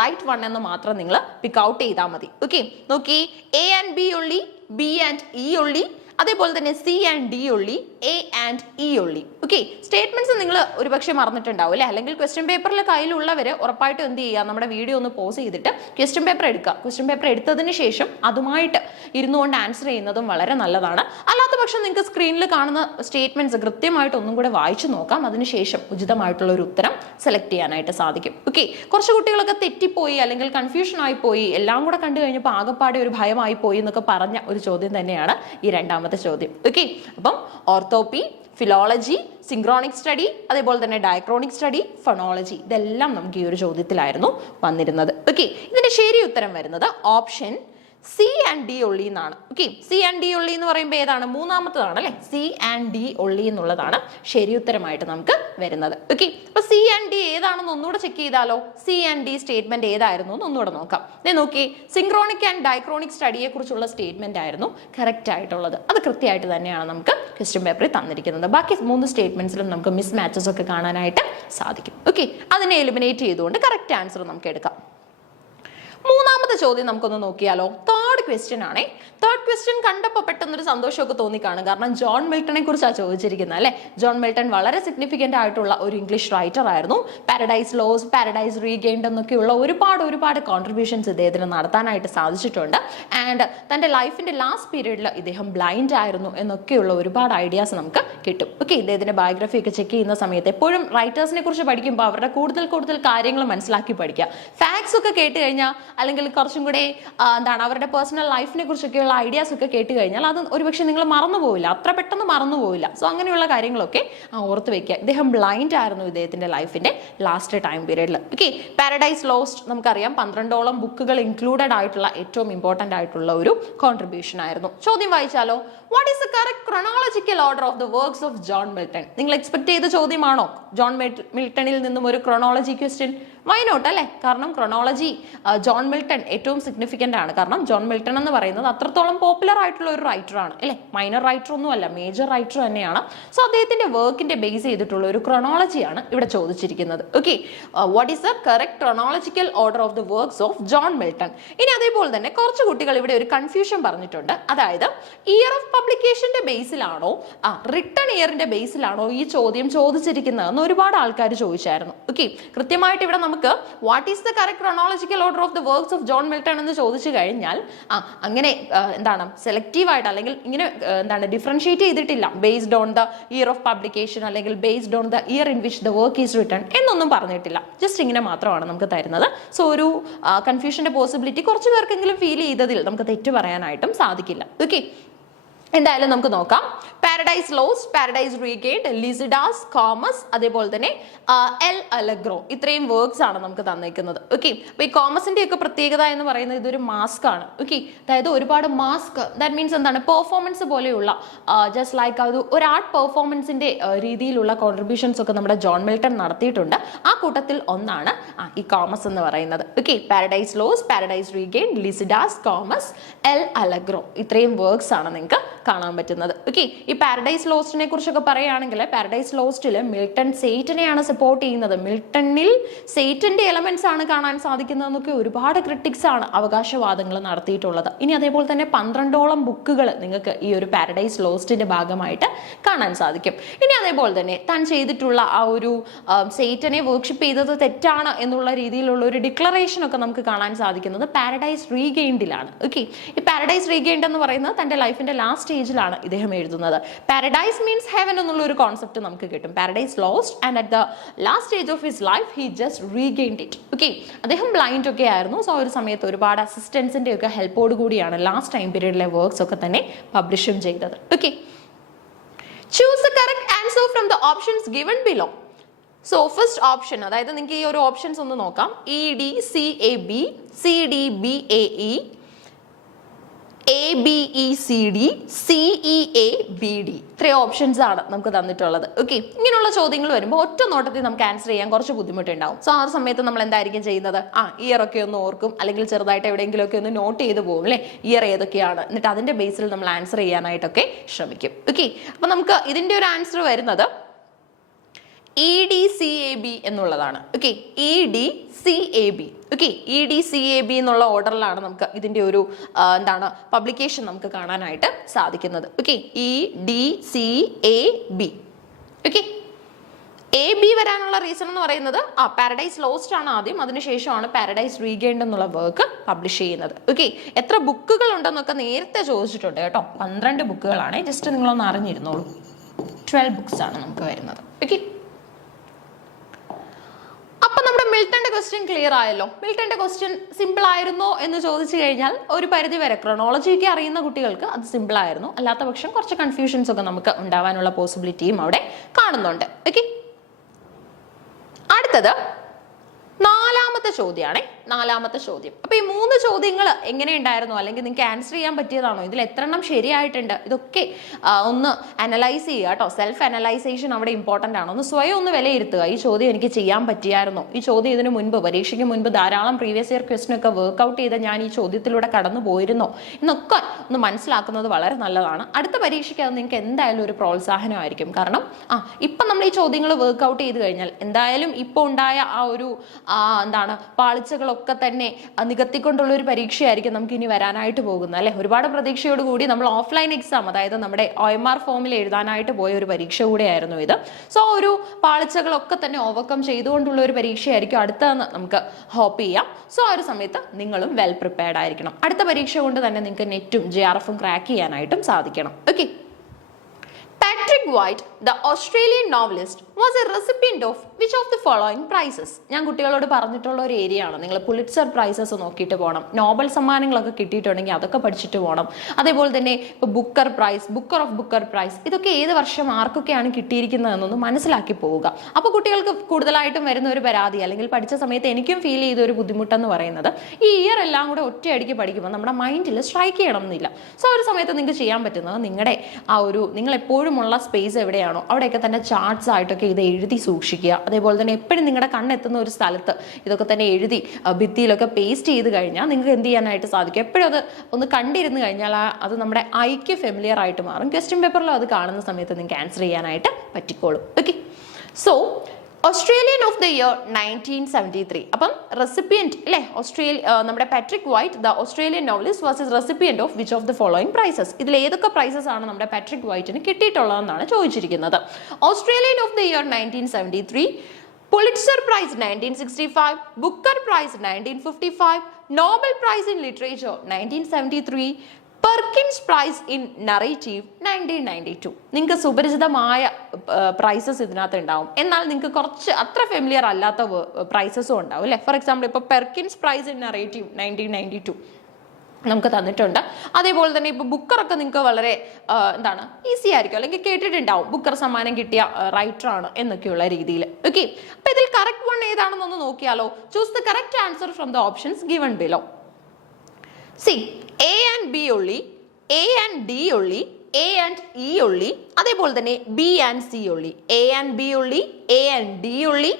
റൈറ്റ് വൺ എന്ന് മാത്രം നിങ്ങൾ പിക്ക് ഔട്ട് ചെയ്താൽ മതി. ഓക്കെ, നോക്കി, എ ആൻഡ് ബി ഉള്ളി, ബി ആൻഡ് ഇ ഉള്ളി, അതേപോലെ തന്നെ സി ആൻഡ് ഡി ഉള്ളി, എ ആൻഡ് ഇ ഉള്ളി. ഓക്കെ, സ്റ്റേറ്റ്മെന്റ്സ് നിങ്ങൾ ഒരുപക്ഷെ മറന്നിട്ടുണ്ടാവും അല്ലെ, അല്ലെങ്കിൽ ക്വസ്റ്റ്യൻ പേപ്പറിൽ കയ്യിലുള്ളവർ ഉറപ്പായിട്ടും എന്ത് ചെയ്യുക, നമ്മുടെ വീഡിയോ ഒന്ന് പോസ് ചെയ്തിട്ട് ക്വസ്റ്റ്യൻ പേപ്പർ എടുക്കുക. ക്വസ്റ്റ്യൻ പേപ്പർ എടുത്തതിന് ശേഷം അതുമായിട്ട് ഇരുന്നുകൊണ്ട് ആൻസർ ചെയ്യുന്നതും വളരെ നല്ലതാണ്. അല്ലാത്ത പക്ഷം നിങ്ങൾക്ക് സ്ക്രീനിൽ കാണുന്ന സ്റ്റേറ്റ്മെന്റ്സ് കൃത്യമായിട്ട് ഒന്നും കൂടെ വായിച്ചു നോക്കാം. അതിനുശേഷം ഉചിതമായിട്ടുള്ള ഒരു ഉത്തരം സെലക്ട് ചെയ്യാനായിട്ട് സാധിക്കും. ഓക്കെ, കുറച്ച് കുട്ടികളൊക്കെ തെറ്റിപ്പോയി അല്ലെങ്കിൽ കൺഫ്യൂഷൻ ആയി പോയി, എല്ലാം കൂടെ കണ്ടു കഴിഞ്ഞപ്പോൾ ആകെപ്പാടെ ഒരു ഭയമായി പോയി എന്നൊക്കെ പറഞ്ഞ ഒരു ചോദ്യം തന്നെയാണ് ഈ രണ്ടാമത്തെ ചോദ്യം. ഓക്കെ, അപ്പം ഓർത്തോപി, ഫിലോളജി, സിങ്ക്രോണിക് സ്റ്റഡി, അതേപോലെ തന്നെ ഡയക്രോണിക് സ്റ്റഡി, ഫൊണോളജി, ഇതെല്ലാം നമുക്ക് ഈ ഒരു ചോദ്യത്തിലായിരുന്നു വന്നിരുന്നത്. ഓക്കെ, ഇതിന്റെ ശരി ഉത്തരം വരുന്നത് option C and D only എന്നാണ്. Okay, C and D only എന്ന് പറയുമ്പോൾ ഏതാണ്, മൂന്നാമത്തതാണ് അല്ലെ, സി ആൻഡ് ഡി ഒള്ളി എന്നുള്ളതാണ് ശരി ഉത്തരമായിട്ട് നമുക്ക് വരുന്നത്. ഓക്കെ, അപ്പൊ സി ആൻഡ് ഡി ഏതാണെന്ന് ഒന്നുകൂടെ ചെക്ക് ചെയ്താലോ, സി ആൻഡ് ഡി സ്റ്റേറ്റ്മെന്റ് ഏതായിരുന്നു എന്ന് ഒന്നുകൂടെ നോക്കാം. നോക്കി, സിങ്ക്രോണിക് ആൻഡ് ഡയക്രോണിക് സ്റ്റഡിയെ കുറിച്ചുള്ള സ്റ്റേറ്റ്മെന്റ് ആയിരുന്നു കറക്റ്റ് ആയിട്ടുള്ളത്. അത് കൃത്യമായിട്ട് തന്നെയാണ് നമുക്ക് ക്വസ്റ്റ്യൻ പേപ്പറിൽ തന്നിരിക്കുന്നത്. ബാക്കി 3 സ്റ്റേറ്റ്മെന്റ്സിലും നമുക്ക് മിസ് മാച്ചസ് ഒക്കെ കാണാനായിട്ട് സാധിക്കും. ഓക്കെ, അതിനെ എലിമിനേറ്റ് ചെയ്തുകൊണ്ട് കറക്റ്റ് ആൻസർ നമുക്ക് എടുക്കാം. മൂന്നാമത്തെ ചോദ്യം നമുക്കൊന്ന് നോക്കിയാലോ. തേർഡ് ക്വസ്റ്റ്യൻ ആണേ. തേർഡ് ക്വസ്റ്റ്യൻ കണ്ടപ്പോൾ പെട്ടെന്നൊരു സന്തോഷമൊക്കെ തോന്നിക്കാണും. കാരണം ജോൺ മിൽട്ടനെ കുറിച്ചാണ് ചോദിച്ചിരിക്കുന്നത് അല്ലെ. ജോൺ മിൽട്ടൺ വളരെ സിഗ്നിഫിക്കന്റ് ആയിട്ടുള്ള ഒരു ഇംഗ്ലീഷ് റൈറ്റർ ആയിരുന്നു. പാരഡൈസ് ലോസ്, പാരഡൈസ് റീഗെയിൻഡ് എന്നൊക്കെയുള്ള ഒരുപാട് കോൺട്രിബ്യൂഷൻസ് ഇദ്ദേഹത്തിന് നടത്താനായിട്ട് സാധിച്ചിട്ടുണ്ട്. ആൻഡ് തന്റെ ലൈഫിന്റെ ലാസ്റ്റ് പീരീഡിൽ ഇദ്ദേഹം ബ്ലൈൻഡ് ആയിരുന്നു എന്നൊക്കെയുള്ള ഒരുപാട് ഐഡിയാസ് നമുക്ക് കിട്ടും. ഓക്കെ, ഇദ്ദേഹത്തിന്റെ ബയോഗ്രഫി ഒക്കെ ചെക്ക് ചെയ്യുന്ന സമയത്ത് എപ്പോഴും റൈറ്റേഴ്സിനെ കുറിച്ച് പഠിക്കുമ്പോൾ അവരുടെ കൂടുതൽ കാര്യങ്ങൾ മനസ്സിലാക്കി പഠിക്കുക. ഫാക്ട്സ് ഒക്കെ കേട്ട് കഴിഞ്ഞാൽ അല്ലെങ്കിൽ കുറച്ചും കൂടെ അവരുടെ പേഴ്സണൽ ലൈഫിനെ കുറിച്ചൊക്കെയുള്ള ഐഡിയാസ് ഒക്കെ കേട്ട് കഴിഞ്ഞാൽ അത് ഒരുപക്ഷെ നിങ്ങൾ മറന്നുപോവില്ല, അത്ര പെട്ടെന്ന് മറന്നുപോവില്ല. സോ അങ്ങനെയുള്ള കാര്യങ്ങളൊക്കെ ഓർത്ത് വെക്കുക. ഇദ്ദേഹം ബ്ലൈൻഡ് ആയിരുന്നു ഇദ്ദേഹത്തിന്റെ ലൈഫിന്റെ ലാസ്റ്റ് ടൈം പീരീഡിൽ. ഓക്കെ, പാരഡൈസ് ലോസ്റ്റ് നമുക്കറിയാം 12ഓളം ബുക്കുകൾ ഇൻക്ലൂഡഡ് ആയിട്ടുള്ള ഏറ്റവും ഇമ്പോർട്ടന്റ് ആയിട്ടുള്ള ഒരു കോൺട്രിബ്യൂഷൻ ആയിരുന്നു. ചോദ്യം വായിച്ചാലോ. What is the correct chronological order of the works of John Milton? നിങ്ങൾ എക്സ്പെക്ട് ചെയ്ത ചോദ്യമാണോ ജോൺ മിൽട്ടണിൽ നിന്നും ഒരു ക്രോണോളജി ക്വസ്റ്റ്യൻ? വൈ നോട്ട് അല്ലേ? കാരണം ക്രോണോളജി ജോൺ മിൽട്ടൺ ഏറ്റവും സിഗ്നിഫിക്കന്റ് ആണ്. കാരണം ജോൺ മിൽട്ടൺ എന്ന് പറയുന്നത് അത്രത്തോളം പോപ്പുലർ ആയിട്ടുള്ള ഒരു റൈറ്റർ ആണ് അല്ലെ. മൈനർ റൈറ്റർ ഒന്നും അല്ല, മേജർ റൈറ്റർ തന്നെയാണ്. സോ അദ്ദേഹത്തിന്റെ വർക്കിന്റെ ബേസ് ചെയ്തിട്ടുള്ള ഒരു ക്രോണോളജിയാണ് ഇവിടെ ചോദിച്ചിരിക്കുന്നത്. Okay, what is the correct chronological order of the works of John Milton? ഇനി അതേപോലെ തന്നെ കുറച്ച് കുട്ടികൾ ഇവിടെ ഒരു കൺഫ്യൂഷൻ പറഞ്ഞിട്ടുണ്ട്. അതായത് ഇയർ ഓഫ് പബ്ലിക്കേഷന്റെ ബേസിലാണോ റിട്ടൺ ഇയറിന്റെ ബേസിലാണോ ഈ ചോദ്യം ചോദിച്ചിരിക്കുന്നതെന്ന് ഒരുപാട് ആൾക്കാർ ചോദിച്ചായിരുന്നു. ഓക്കെ, കൃത്യമായിട്ട് ഇവിടെ നമുക്ക് what is the correct chronological order of the works of John Milton എന്ന് ചോദിച്ചു കഴിഞ്ഞാൽ അങ്ങനെ സെലക്റ്റീവ് ആയിട്ട് അല്ലെങ്കിൽ ഇങ്ങനെ ഡിഫറൻഷിയേറ്റ് ചെയ്തിട്ടില്ല based on the year of publication അല്ലെങ്കിൽ based on the year in which the work is written എന്നൊന്നും പറഞ്ഞിട്ടില്ല. ജസ്റ്റ് ഇങ്ങനെ മാത്രമാണ് നമുക്ക് തരുന്നത്. സോ ഒരു കൺഫ്യൂഷന്റെ പോസിബിലിറ്റി കുറച്ച് പേർക്കെങ്കിലും ഫീൽ ചെയ്തതിൽ നമുക്ക് തെറ്റ് പറയാനായിട്ടും സാധിക്കില്ല. ഓക്കെ, എന്തായാലും നമുക്ക് നോക്കാം. Paradise Lost, Paradise Regained, Lycidas, കോമസ്, അതേപോലെ തന്നെ എൽ അലഗ്രോ, ഇത്രയും വർക്ക്സ് ആണ് നമുക്ക് തന്നിരിക്കുന്നത്. ഓക്കെ, അപ്പൊ ഈ കോമസിന്റെ ഒക്കെ പ്രത്യേകത എന്ന് പറയുന്നത് ഇതൊരു മാസ്ക് ആണ്. ഓക്കെ, അതായത് ഒരുപാട് മാസ്ക്, ദാറ്റ് മീൻസ് എന്താണ്, പെർഫോമൻസ് പോലെയുള്ള ജസ്റ്റ് ലൈക്ക് ഒരു ആർട്ട് പെർഫോമൻസിന്റെ രീതിയിലുള്ള കോൺട്രിബ്യൂഷൻസ് ഒക്കെ നമ്മുടെ ജോൺ മിൽട്ടൺ നടത്തിയിട്ടുണ്ട്. ആ കൂട്ടത്തിൽ ഒന്നാണ് ഈ കോമസ് എന്ന് പറയുന്നത്. Okay, Paradise Lost, Paradise Regained, Lycidas, Comus, L'Allegro, ഇത്രയും വർക്ക്സ് ആണ് നിങ്ങൾക്ക് കാണാൻ പറ്റുന്നത്. ഓക്കെ, ഈ പാരഡൈസ് ലോസ്റ്റിനെ കുറിച്ചൊക്കെ പറയുകയാണെങ്കിൽ പാരഡൈസ് ലോസ്റ്റിൽ മിൽട്ടൺ സെയ്റ്റനെയാണ് സപ്പോർട്ട് ചെയ്യുന്നത്. മിൽട്ടണിൽ സെയ്റ്റന്റെ എലമെന്റ്സ് ആണ് കാണാൻ സാധിക്കുന്നതെന്നൊക്കെ ഒരുപാട് ക്രിട്ടിക്സ് ആണ് അവകാശവാദങ്ങൾ നടത്തിയിട്ടുള്ളത്. ഇനി അതേപോലെ തന്നെ 12ഓളം ബുക്കുകൾ നിങ്ങൾക്ക് ഈ ഒരു പാരഡൈസ് ലോസ്റ്റിന്റെ ഭാഗമായിട്ട് കാണാൻ സാധിക്കും. ഇനി അതേപോലെ തന്നെ താൻ ചെയ്തിട്ടുള്ള ആ ഒരു സെയ്റ്റനെ വർക്ഷിപ്പ് ചെയ്തത് തെറ്റാണ് എന്നുള്ള രീതിയിലുള്ള ഒരു ഡിക്ലറേഷൻ ഒക്കെ നമുക്ക് കാണാൻ സാധിക്കുന്നത് പാരഡൈസ് റീഗെയിൻഡിലാണ്. ഓക്കെ, ഈ പാരഡൈസ് റീഗെയിൻഡ് എന്ന് പറയുന്നത് തന്റെ ലൈഫിന്റെ ലാസ്റ്റ് സ്റ്റേജിലാണ് ഇദ്ദേഹം എഴുതുന്നത്. പാരഡൈസ് മീൻസ് ഹെവൻ എന്നുള്ള ഒരു കോൺസെപ്റ്റ് നമുക്ക് കിട്ടും. Paradise lost and at the last stage of his life he just regained it. Okay, അദ്ദേഹം ബ്ലൈൻഡ് ഒക്കെ ആയിരുന്നു. സോ ഒരു സമയത്ത് ഒരുപാട് അസിസ്റ്റൻസിന്റെ ഒക്കെ ഹെൽപ്പോട് കൂടിയാണ് ലാസ്റ്റ് ടൈം പീരീഡിലെ വർക്ക്സ് ഒക്കെ തന്നെ പബ്ലിഷും ചെയ്തത്. Okay, choose the correct answer from the options given below. So first option, അതായത് നിങ്ങൾക്ക് ഈ ഒരു ഓപ്ഷൻസ് ഒന്ന് നോക്കാം. EDCAB, CDBAE, ABECD CEABD ഇത്രയും ഓപ്ഷൻസ് ആണ് നമുക്ക് തന്നിട്ടുള്ളത്. ഓക്കെ, ഇങ്ങനെയുള്ള ചോദ്യങ്ങൾ വരുമ്പോൾ ഒറ്റ നോട്ടത്തിൽ നമുക്ക് ആൻസർ ചെയ്യാൻ കുറച്ച് ബുദ്ധിമുട്ടുണ്ടാവും. സോ ആ സമയത്ത് നമ്മൾ എന്തായിരിക്കും ചെയ്യുന്നത്? ഇയർ ഒക്കെ ഒന്ന് ഓർക്കും, അല്ലെങ്കിൽ ചെറുതായിട്ട് എവിടെയെങ്കിലും ഒക്കെ ഒന്ന് നോട്ട് ചെയ്ത് പോകും അല്ലേ, ഇയർ ഏതൊക്കെയാണ്, എന്നിട്ട് അതിന്റെ ബേസിൽ നമ്മൾ ആൻസർ ചെയ്യാനായിട്ടൊക്കെ ശ്രമിക്കും. ഓക്കെ, അപ്പൊ നമുക്ക് ഇതിന്റെ ഒരു ആൻസർ വരുന്നത് EDCAB എന്നുള്ളതാണ്. Okay, EDCAB. ഓക്കെ, EDCAB എന്നുള്ള ഓർഡറിലാണ് നമുക്ക് ഇതിന്റെ ഒരു എന്താണ് പബ്ലിക്കേഷൻ നമുക്ക് കാണാനായിട്ട് സാധിക്കുന്നത്. Okay, EDCAB. ഓക്കെ, AB വരാനുള്ള റീസൺ എന്ന് പറയുന്നത് പാരഡൈസ് ലോസ്റ്റ് ആണ് ആദ്യം, അതിനുശേഷമാണ് പാരഡൈസ് റീഗെയിൻഡ് എന്നുള്ള വർക്ക് പബ്ലിഷ് ചെയ്യുന്നത്. ഓക്കെ, എത്ര ബുക്കുകൾ ഉണ്ടെന്നൊക്കെ നേരത്തെ ചോദിച്ചിട്ടുണ്ട് കേട്ടോ. 12 ബുക്കുകളാണ്. ജസ്റ്റ് നിങ്ങളൊന്ന് അറിഞ്ഞിരുന്നോളൂ. 12 ബുക്സ് ആണ് നമുക്ക് വരുന്നത്. ഓക്കെ, അപ്പൊ നമ്മുടെ മിൽട്ടന്റെ ക്വസ്റ്റ്യൻ ക്ലിയർ ആയല്ലോ. മിൽട്ടന്റെ ക്വസ്റ്റ്യൻ സിമ്പിൾ ആയിരുന്നോ എന്ന് ചോദിച്ചു കഴിഞ്ഞാൽ ഒരു പരിധി വരെ ക്രോണോളജിയൊക്കെ അറിയുന്ന കുട്ടികൾക്ക് അത് സിമ്പിൾ ആയിരുന്നു. അല്ലാത്ത പക്ഷം കുറച്ച് കൺഫ്യൂഷൻസ് ഒക്കെ നമുക്ക് ഉണ്ടാവാനുള്ള പോസിബിലിറ്റിയും അവിടെ കാണുന്നുണ്ട്. ഓക്കെ, അടുത്തത് നാലാമത്തെ ചോദ്യമാണ്. നാലാമത്തെ ചോദ്യം. അപ്പൊ ഈ 3 ചോദ്യങ്ങൾ എങ്ങനെയുണ്ടായിരുന്നു, അല്ലെങ്കിൽ നിങ്ങൾക്ക് ആൻസർ ചെയ്യാൻ പറ്റിയതാണോ, ഇതിൽ എത്ര എണ്ണം ശരിയായിട്ടുണ്ട്, ഇതൊക്കെ ഒന്ന് അനലൈസ് ചെയ്യുക കേട്ടോ. സെൽഫ് അനലൈസേഷൻ അവിടെ ഇമ്പോർട്ടന്റ് ആണ്. ഒന്ന് സ്വയം ഒന്ന് വിലയിരുത്തുക. ഈ ചോദ്യം എനിക്ക് ചെയ്യാൻ പറ്റിയായിരുന്നോ, ഈ ചോദ്യം ഇതിനു മുൻപ് പരീക്ഷയ്ക്ക് മുൻപ് ധാരാളം പ്രീവിയസ് ഇയർ ക്വസ്റ്റൻ ഒക്കെ വർക്ക്ഔട്ട് ചെയ്ത് ഞാൻ ഈ ചോദ്യത്തിലൂടെ കടന്നു പോയിരുന്നോ എന്നൊക്കെ ഒന്ന് മനസ്സിലാക്കുന്നത് വളരെ നല്ലതാണ്. അടുത്ത പരീക്ഷയ്ക്ക് അത് നിങ്ങൾക്ക് എന്തായാലും ഒരു പ്രോത്സാഹനമായിരിക്കും. കാരണം ഇപ്പം നമ്മൾ ഈ ചോദ്യങ്ങൾ വർക്ക്ഔട്ട് ചെയ്ത് കഴിഞ്ഞാൽ എന്തായാലും ഇപ്പോൾ ഉണ്ടായ ആ ഒരു എന്താണ് പാളിച്ചകളൊക്കെ തന്നെ നികത്തിക്കൊണ്ടുള്ള ഒരു പരീക്ഷയായിരിക്കും നമുക്ക് ഇനി വരാനായിട്ട് പോകുന്നത് അല്ലെ. ഒരുപാട് പ്രതീക്ഷയോട് കൂടി നമ്മൾ ഓഫ്ലൈൻ എക്സാം, അതായത് നമ്മുടെ OMR ഫോമിൽ എഴുതാനായിട്ട് പോയ ഒരു പരീക്ഷ കൂടെയായിരുന്നു ഇത്. സോ ഒരു പാളിച്ചകളൊക്കെ തന്നെ ഓവർകം ചെയ്തുകൊണ്ടുള്ള ഒരു പരീക്ഷയായിരിക്കും അടുത്തതെന്ന് നമുക്ക് ഹോപ്പ് ചെയ്യാം. സോ ആ ഒരു സമയത്ത് നിങ്ങളും വെൽ പ്രിപ്പയർഡ് ആയിരിക്കണം. അടുത്ത പരീക്ഷ കൊണ്ട് തന്നെ നിങ്ങൾക്ക് നെറ്റും JRF ക്രാക്ക് ചെയ്യാനായിട്ടും സാധിക്കണം. Okay, Patrick White, the Australian novelist, was a recipient of which of the following prizes? ഞാൻ കുട്ടികളോട് പറഞ്ഞിട്ടുള്ള ഒരു ഏരിയ ആണ്. നിങ്ങൾ പുലിറ്റ്സർ പ്രൈസസ് നോക്കിയിട്ട് പോകണം. നോബൽ സമ്മാനങ്ങളൊക്കെ കിട്ടിയിട്ടുണ്ടെങ്കിൽ അതൊക്കെ പഠിച്ചിട്ട് പോകണം. അതേപോലെ തന്നെ ഇപ്പോൾ ബുക്കർ പ്രൈസ്, ബുക്കർ പ്രൈസ്, ഇതൊക്കെ ഏത് വർഷം ആർക്കൊക്കെയാണ് കിട്ടിയിരിക്കുന്നതെന്നൊന്ന് മനസ്സിലാക്കി പോവുക. അപ്പോൾ കുട്ടികൾക്ക് കൂടുതലായിട്ടും വരുന്ന ഒരു പരാതി, അല്ലെങ്കിൽ പഠിച്ച സമയത്ത് എനിക്കും ഫീൽ ചെയ്ത ഒരു ബുദ്ധിമുട്ടെന്ന് പറയുന്നത് ഈ ഇയർ എല്ലാം കൂടെ ഒറ്റയടിക്ക് പഠിക്കുമ്പോൾ നമ്മുടെ മൈൻഡിൽ സ്ട്രൈക്ക് ചെയ്യണം എന്നില്ല. സോ ഒരു സമയത്ത് നിങ്ങൾക്ക് ചെയ്യാൻ പറ്റുന്നത് നിങ്ങളുടെ ആ ഒരു നിങ്ങൾ എപ്പോഴും ഉള്ള സ്പേസ് എവിടെയാണോ അവിടെയൊക്കെ തന്നെ ചാർട്ട്സ് ആയിട്ടൊക്കെ ഇത് എഴുതി സൂക്ഷിക്കുക. അതേപോലെ തന്നെ എപ്പോഴും നിങ്ങളുടെ കണ്ണെത്തുന്ന ഒരു സ്ഥലത്ത് ഇതൊക്കെ തന്നെ എഴുതി ഭിത്തിയിലൊക്കെ പേസ്റ്റ് ചെയ്ത് കഴിഞ്ഞാൽ നിങ്ങൾക്ക് എന്ത് ചെയ്യാനായിട്ട് സാധിക്കും? എപ്പോഴും അത് ഒന്ന് കണ്ടിരുന്ന് കഴിഞ്ഞാൽ അത് നമ്മുടെ ഐക്ക് ഫെമിലിയർ ആയിട്ട് മാറും. ക്വസ്റ്റ്യൻ പേപ്പറിലും അത് കാണുന്ന സമയത്ത് നിങ്ങൾക്ക് ആൻസർ ചെയ്യാനായിട്ട് പറ്റിക്കോളും. Okay, so Australian of the year 1973. അപ്പം റെസിപ്പിയന്റ് അല്ലേ, നമ്മുടെ Patrick White the Australian novelist was recipient of which of the following prizes. ഇതിൽ ഏതൊക്കെ പ്രൈസസ് ആണ് നമ്മുടെ പാട്രിക് വൈറ്റിന് കിട്ടിയിട്ടുള്ളതെന്നാണ് ചോദിച്ചിരിക്കുന്നത്. Australian of the year 1973, Pulitzer prize 1965, Booker prize 1955, Nobel prize in literature 1973, Perkins prize in narrative 1992. നിങ്ങൾക്ക് സുപരിചിതമായ പ്രൈസസ് ഇതിനകത്ത് ഉണ്ടാവും, എന്നാൽ നിങ്ങൾക്ക് കുറച്ച് അത്ര ഫെമിലിയർ അല്ലാത്ത പ്രൈസസും ഉണ്ടാവും അല്ലേ. ഫോർ എക്സാമ്പിൾ ഇപ്പോൾ പെർക്കിൻസ് പ്രൈസ് ഇൻ നറേറ്റീവ് 1992 നമുക്ക് തന്നിട്ടുണ്ട്. അതേപോലെ തന്നെ ഇപ്പോൾ ബുക്കറൊക്കെ നിങ്ങൾക്ക് വളരെ ഈസി ആയിരിക്കും, അല്ലെങ്കിൽ കേട്ടിട്ടുണ്ടാവും ബുക്കർ സമ്മാനം കിട്ടിയ റൈറ്ററാണ് എന്നൊക്കെയുള്ള രീതിയിൽ. ഓക്കെ, അപ്പൊ ഇതിൽ കറക്റ്റ് വൺ ഏതാണെന്നൊന്ന് നോക്കിയാലോ. Choose the correct answer from the options given below. C, A and B only, A and D only, A and E only, അതേപോലെ തന്നെ B and C only, A and B only, A and D only,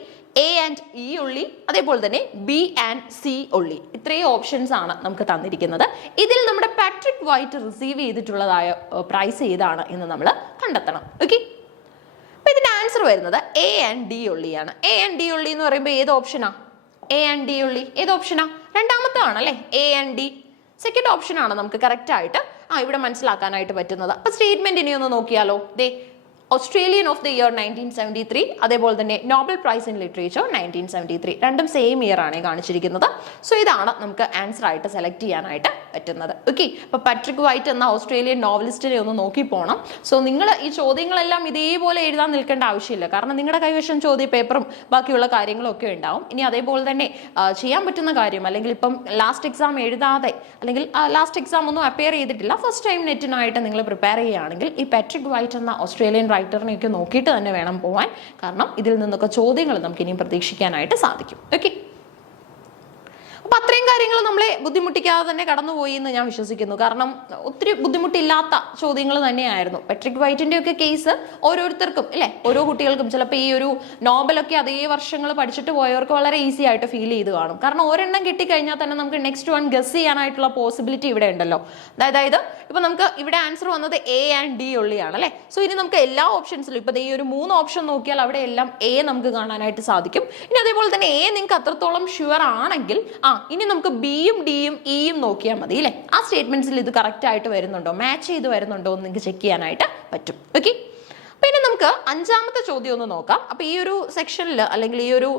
A and E only, അതേപോലെ തന്നെ B and C only. ഇത്രയും ഓപ്ഷൻസ് ആണ് നമുക്ക് തന്നിരിക്കുന്നത്. ഇതിൽ നമ്മുടെ പാട്രിക് വൈറ്റ് റിസീവ് ചെയ്തിട്ടുള്ളതായ പ്രൈസ് ഏതാണ് എന്ന് നമ്മൾ കണ്ടെത്തണം. ഓക്കെ, അപ്പൊ ഇതിന്റെ ആൻസർ വരുന്നത് A and D only ആണ്. A and D only എന്ന് പറയുമ്പോൾ ഏത് ഓപ്ഷനാ? A and D only ഏത് ഓപ്ഷനാ? രണ്ടാമത്തെ ആണല്ലേ A and D. Second option ആണ് നമുക്ക് കറക്റ്റ് ആയിട്ട് ഇവിടെ മനസ്സിലാക്കാനായിട്ട് പറ്റുന്നത്. അപ്പൊ സ്റ്റേറ്റ്മെന്റ് ഇനി ഒന്ന് നോക്കിയാലോ. ദേ, ഓസ്ട്രേലിയൻ ഓഫ് ദ ഇയർ 1973, അതേപോലെ തന്നെ നോബൽ പ്രൈസ് ഇൻ ലിറ്ററേച്ചർ 1973, രണ്ടും സെയിം ഇയർ ആണ് കാണിച്ചിരിക്കുന്നത്. സോ ഇതാണ് നമുക്ക് ആൻസർ ആയിട്ട് സെലക്ട് ചെയ്യാനായിട്ട് പറ്റുന്നത്. ഓക്കെ, അപ്പൊ പാട്രിക് വൈറ്റ് എന്ന ഓസ്ട്രേലിയൻ നോവലിസ്റ്റിനെ ഒന്ന് നോക്കി പോകണം. സോ നിങ്ങൾ ഈ ചോദ്യങ്ങളെല്ലാം ഇതേപോലെ എഴുതാൻ നിൽക്കേണ്ട ആവശ്യമില്ല, കാരണം നിങ്ങളുടെ കൈവശം ചോദ്യ പേപ്പറും ബാക്കിയുള്ള കാര്യങ്ങളും ഒക്കെ ഉണ്ടാവും. ഇനി അതേപോലെ തന്നെ ചെയ്യാൻ പറ്റുന്ന കാര്യം, അല്ലെങ്കിൽ ഇപ്പം ലാസ്റ്റ് എക്സാം എഴുതാതെ, അല്ലെങ്കിൽ ലാസ്റ്റ് എക്സാം ഒന്നും അപ്പിയർ ചെയ്തിട്ടില്ല, ഫസ്റ്റ് ടൈം നെറ്റിനായിട്ട് നിങ്ങൾ പ്രിപ്പയർ ചെയ്യുകയാണെങ്കിൽ ഈ പാട്രിക് വൈറ്റ് എന്ന ഓസ്ട്രേലിയൻ റൈറ്ററിനെയൊക്കെ നോക്കിയിട്ട് തന്നെ വേണം പോകാൻ. കാരണം ഇതിൽ നിന്നൊക്കെ ചോദ്യങ്ങൾ നമുക്ക് ഇനിയും പ്രതീക്ഷിക്കാനായിട്ട് സാധിക്കും. ഓക്കെ, അപ്പൊ അത്രയും കാര്യങ്ങൾ നമ്മളെ ബുദ്ധിമുട്ടിക്കാതെ തന്നെ കടന്നുപോയി എന്ന് ഞാൻ വിശ്വസിക്കുന്നു. കാരണം ഒത്തിരി ബുദ്ധിമുട്ടില്ലാത്ത ചോദ്യങ്ങൾ തന്നെയായിരുന്നു. പെട്രിക് വൈറ്റിന്റെ ഒക്കെ കേസ് ഓരോരുത്തർക്കും അല്ലെ, ഓരോ കുട്ടികൾക്കും ചിലപ്പോൾ ഈ ഒരു നോബലൊക്കെ അതേ വർഷങ്ങൾ പഠിച്ചിട്ട് പോയവർക്ക് വളരെ ഈസി ആയിട്ട് ഫീൽ ചെയ്ത് കാണും. കാരണം ഒരെണ്ണം കിട്ടിക്കഴിഞ്ഞാൽ തന്നെ നമുക്ക് നെക്സ്റ്റ് വൺ ഗസ് ചെയ്യാനായിട്ടുള്ള പോസിബിലിറ്റി ഇവിടെ ഉണ്ടല്ലോ. അതായത് ഇപ്പൊ നമുക്ക് ഇവിടെ ആൻസർ വന്നത് എ ആൻഡ് ഡി ഉള്ളിയാണ് അല്ലെ. സോ ഇനി നമുക്ക് എല്ലാ ഓപ്ഷൻസിലും ഇപ്പൊ ഈ ഒരു 3 ഓപ്ഷൻ നോക്കിയാൽ അവിടെ എല്ലാം എ നമുക്ക് കാണാനായിട്ട് സാധിക്കും. ഇനി അതേപോലെ തന്നെ എ നിങ്ങൾക്ക് അത്രത്തോളം ഷുവർ ആണെങ്കിൽ ഇനി നമുക്ക് ബിയും ഡിയും ഇയും നോക്കിയാൽ മതി അല്ലെ. ആ സ്റ്റേറ്റ്മെന്റ്സിൽ ഇത് കറക്റ്റ് ആയിട്ട് വരുന്നുണ്ടോ, മാച്ച് ചെയ്ത് വരുന്നുണ്ടോ എന്ന് നിങ്ങൾക്ക് ചെക്ക് ചെയ്യാനായിട്ട് പറ്റും. ഓക്കെ, പിന്നെ നമുക്ക് 5ാമത്തെ ചോദ്യം ഒന്ന് നോക്കാം. അപ്പൊ ഈ ഒരു സെക്ഷനിൽ അല്ലെങ്കിൽ ഈ ഒരു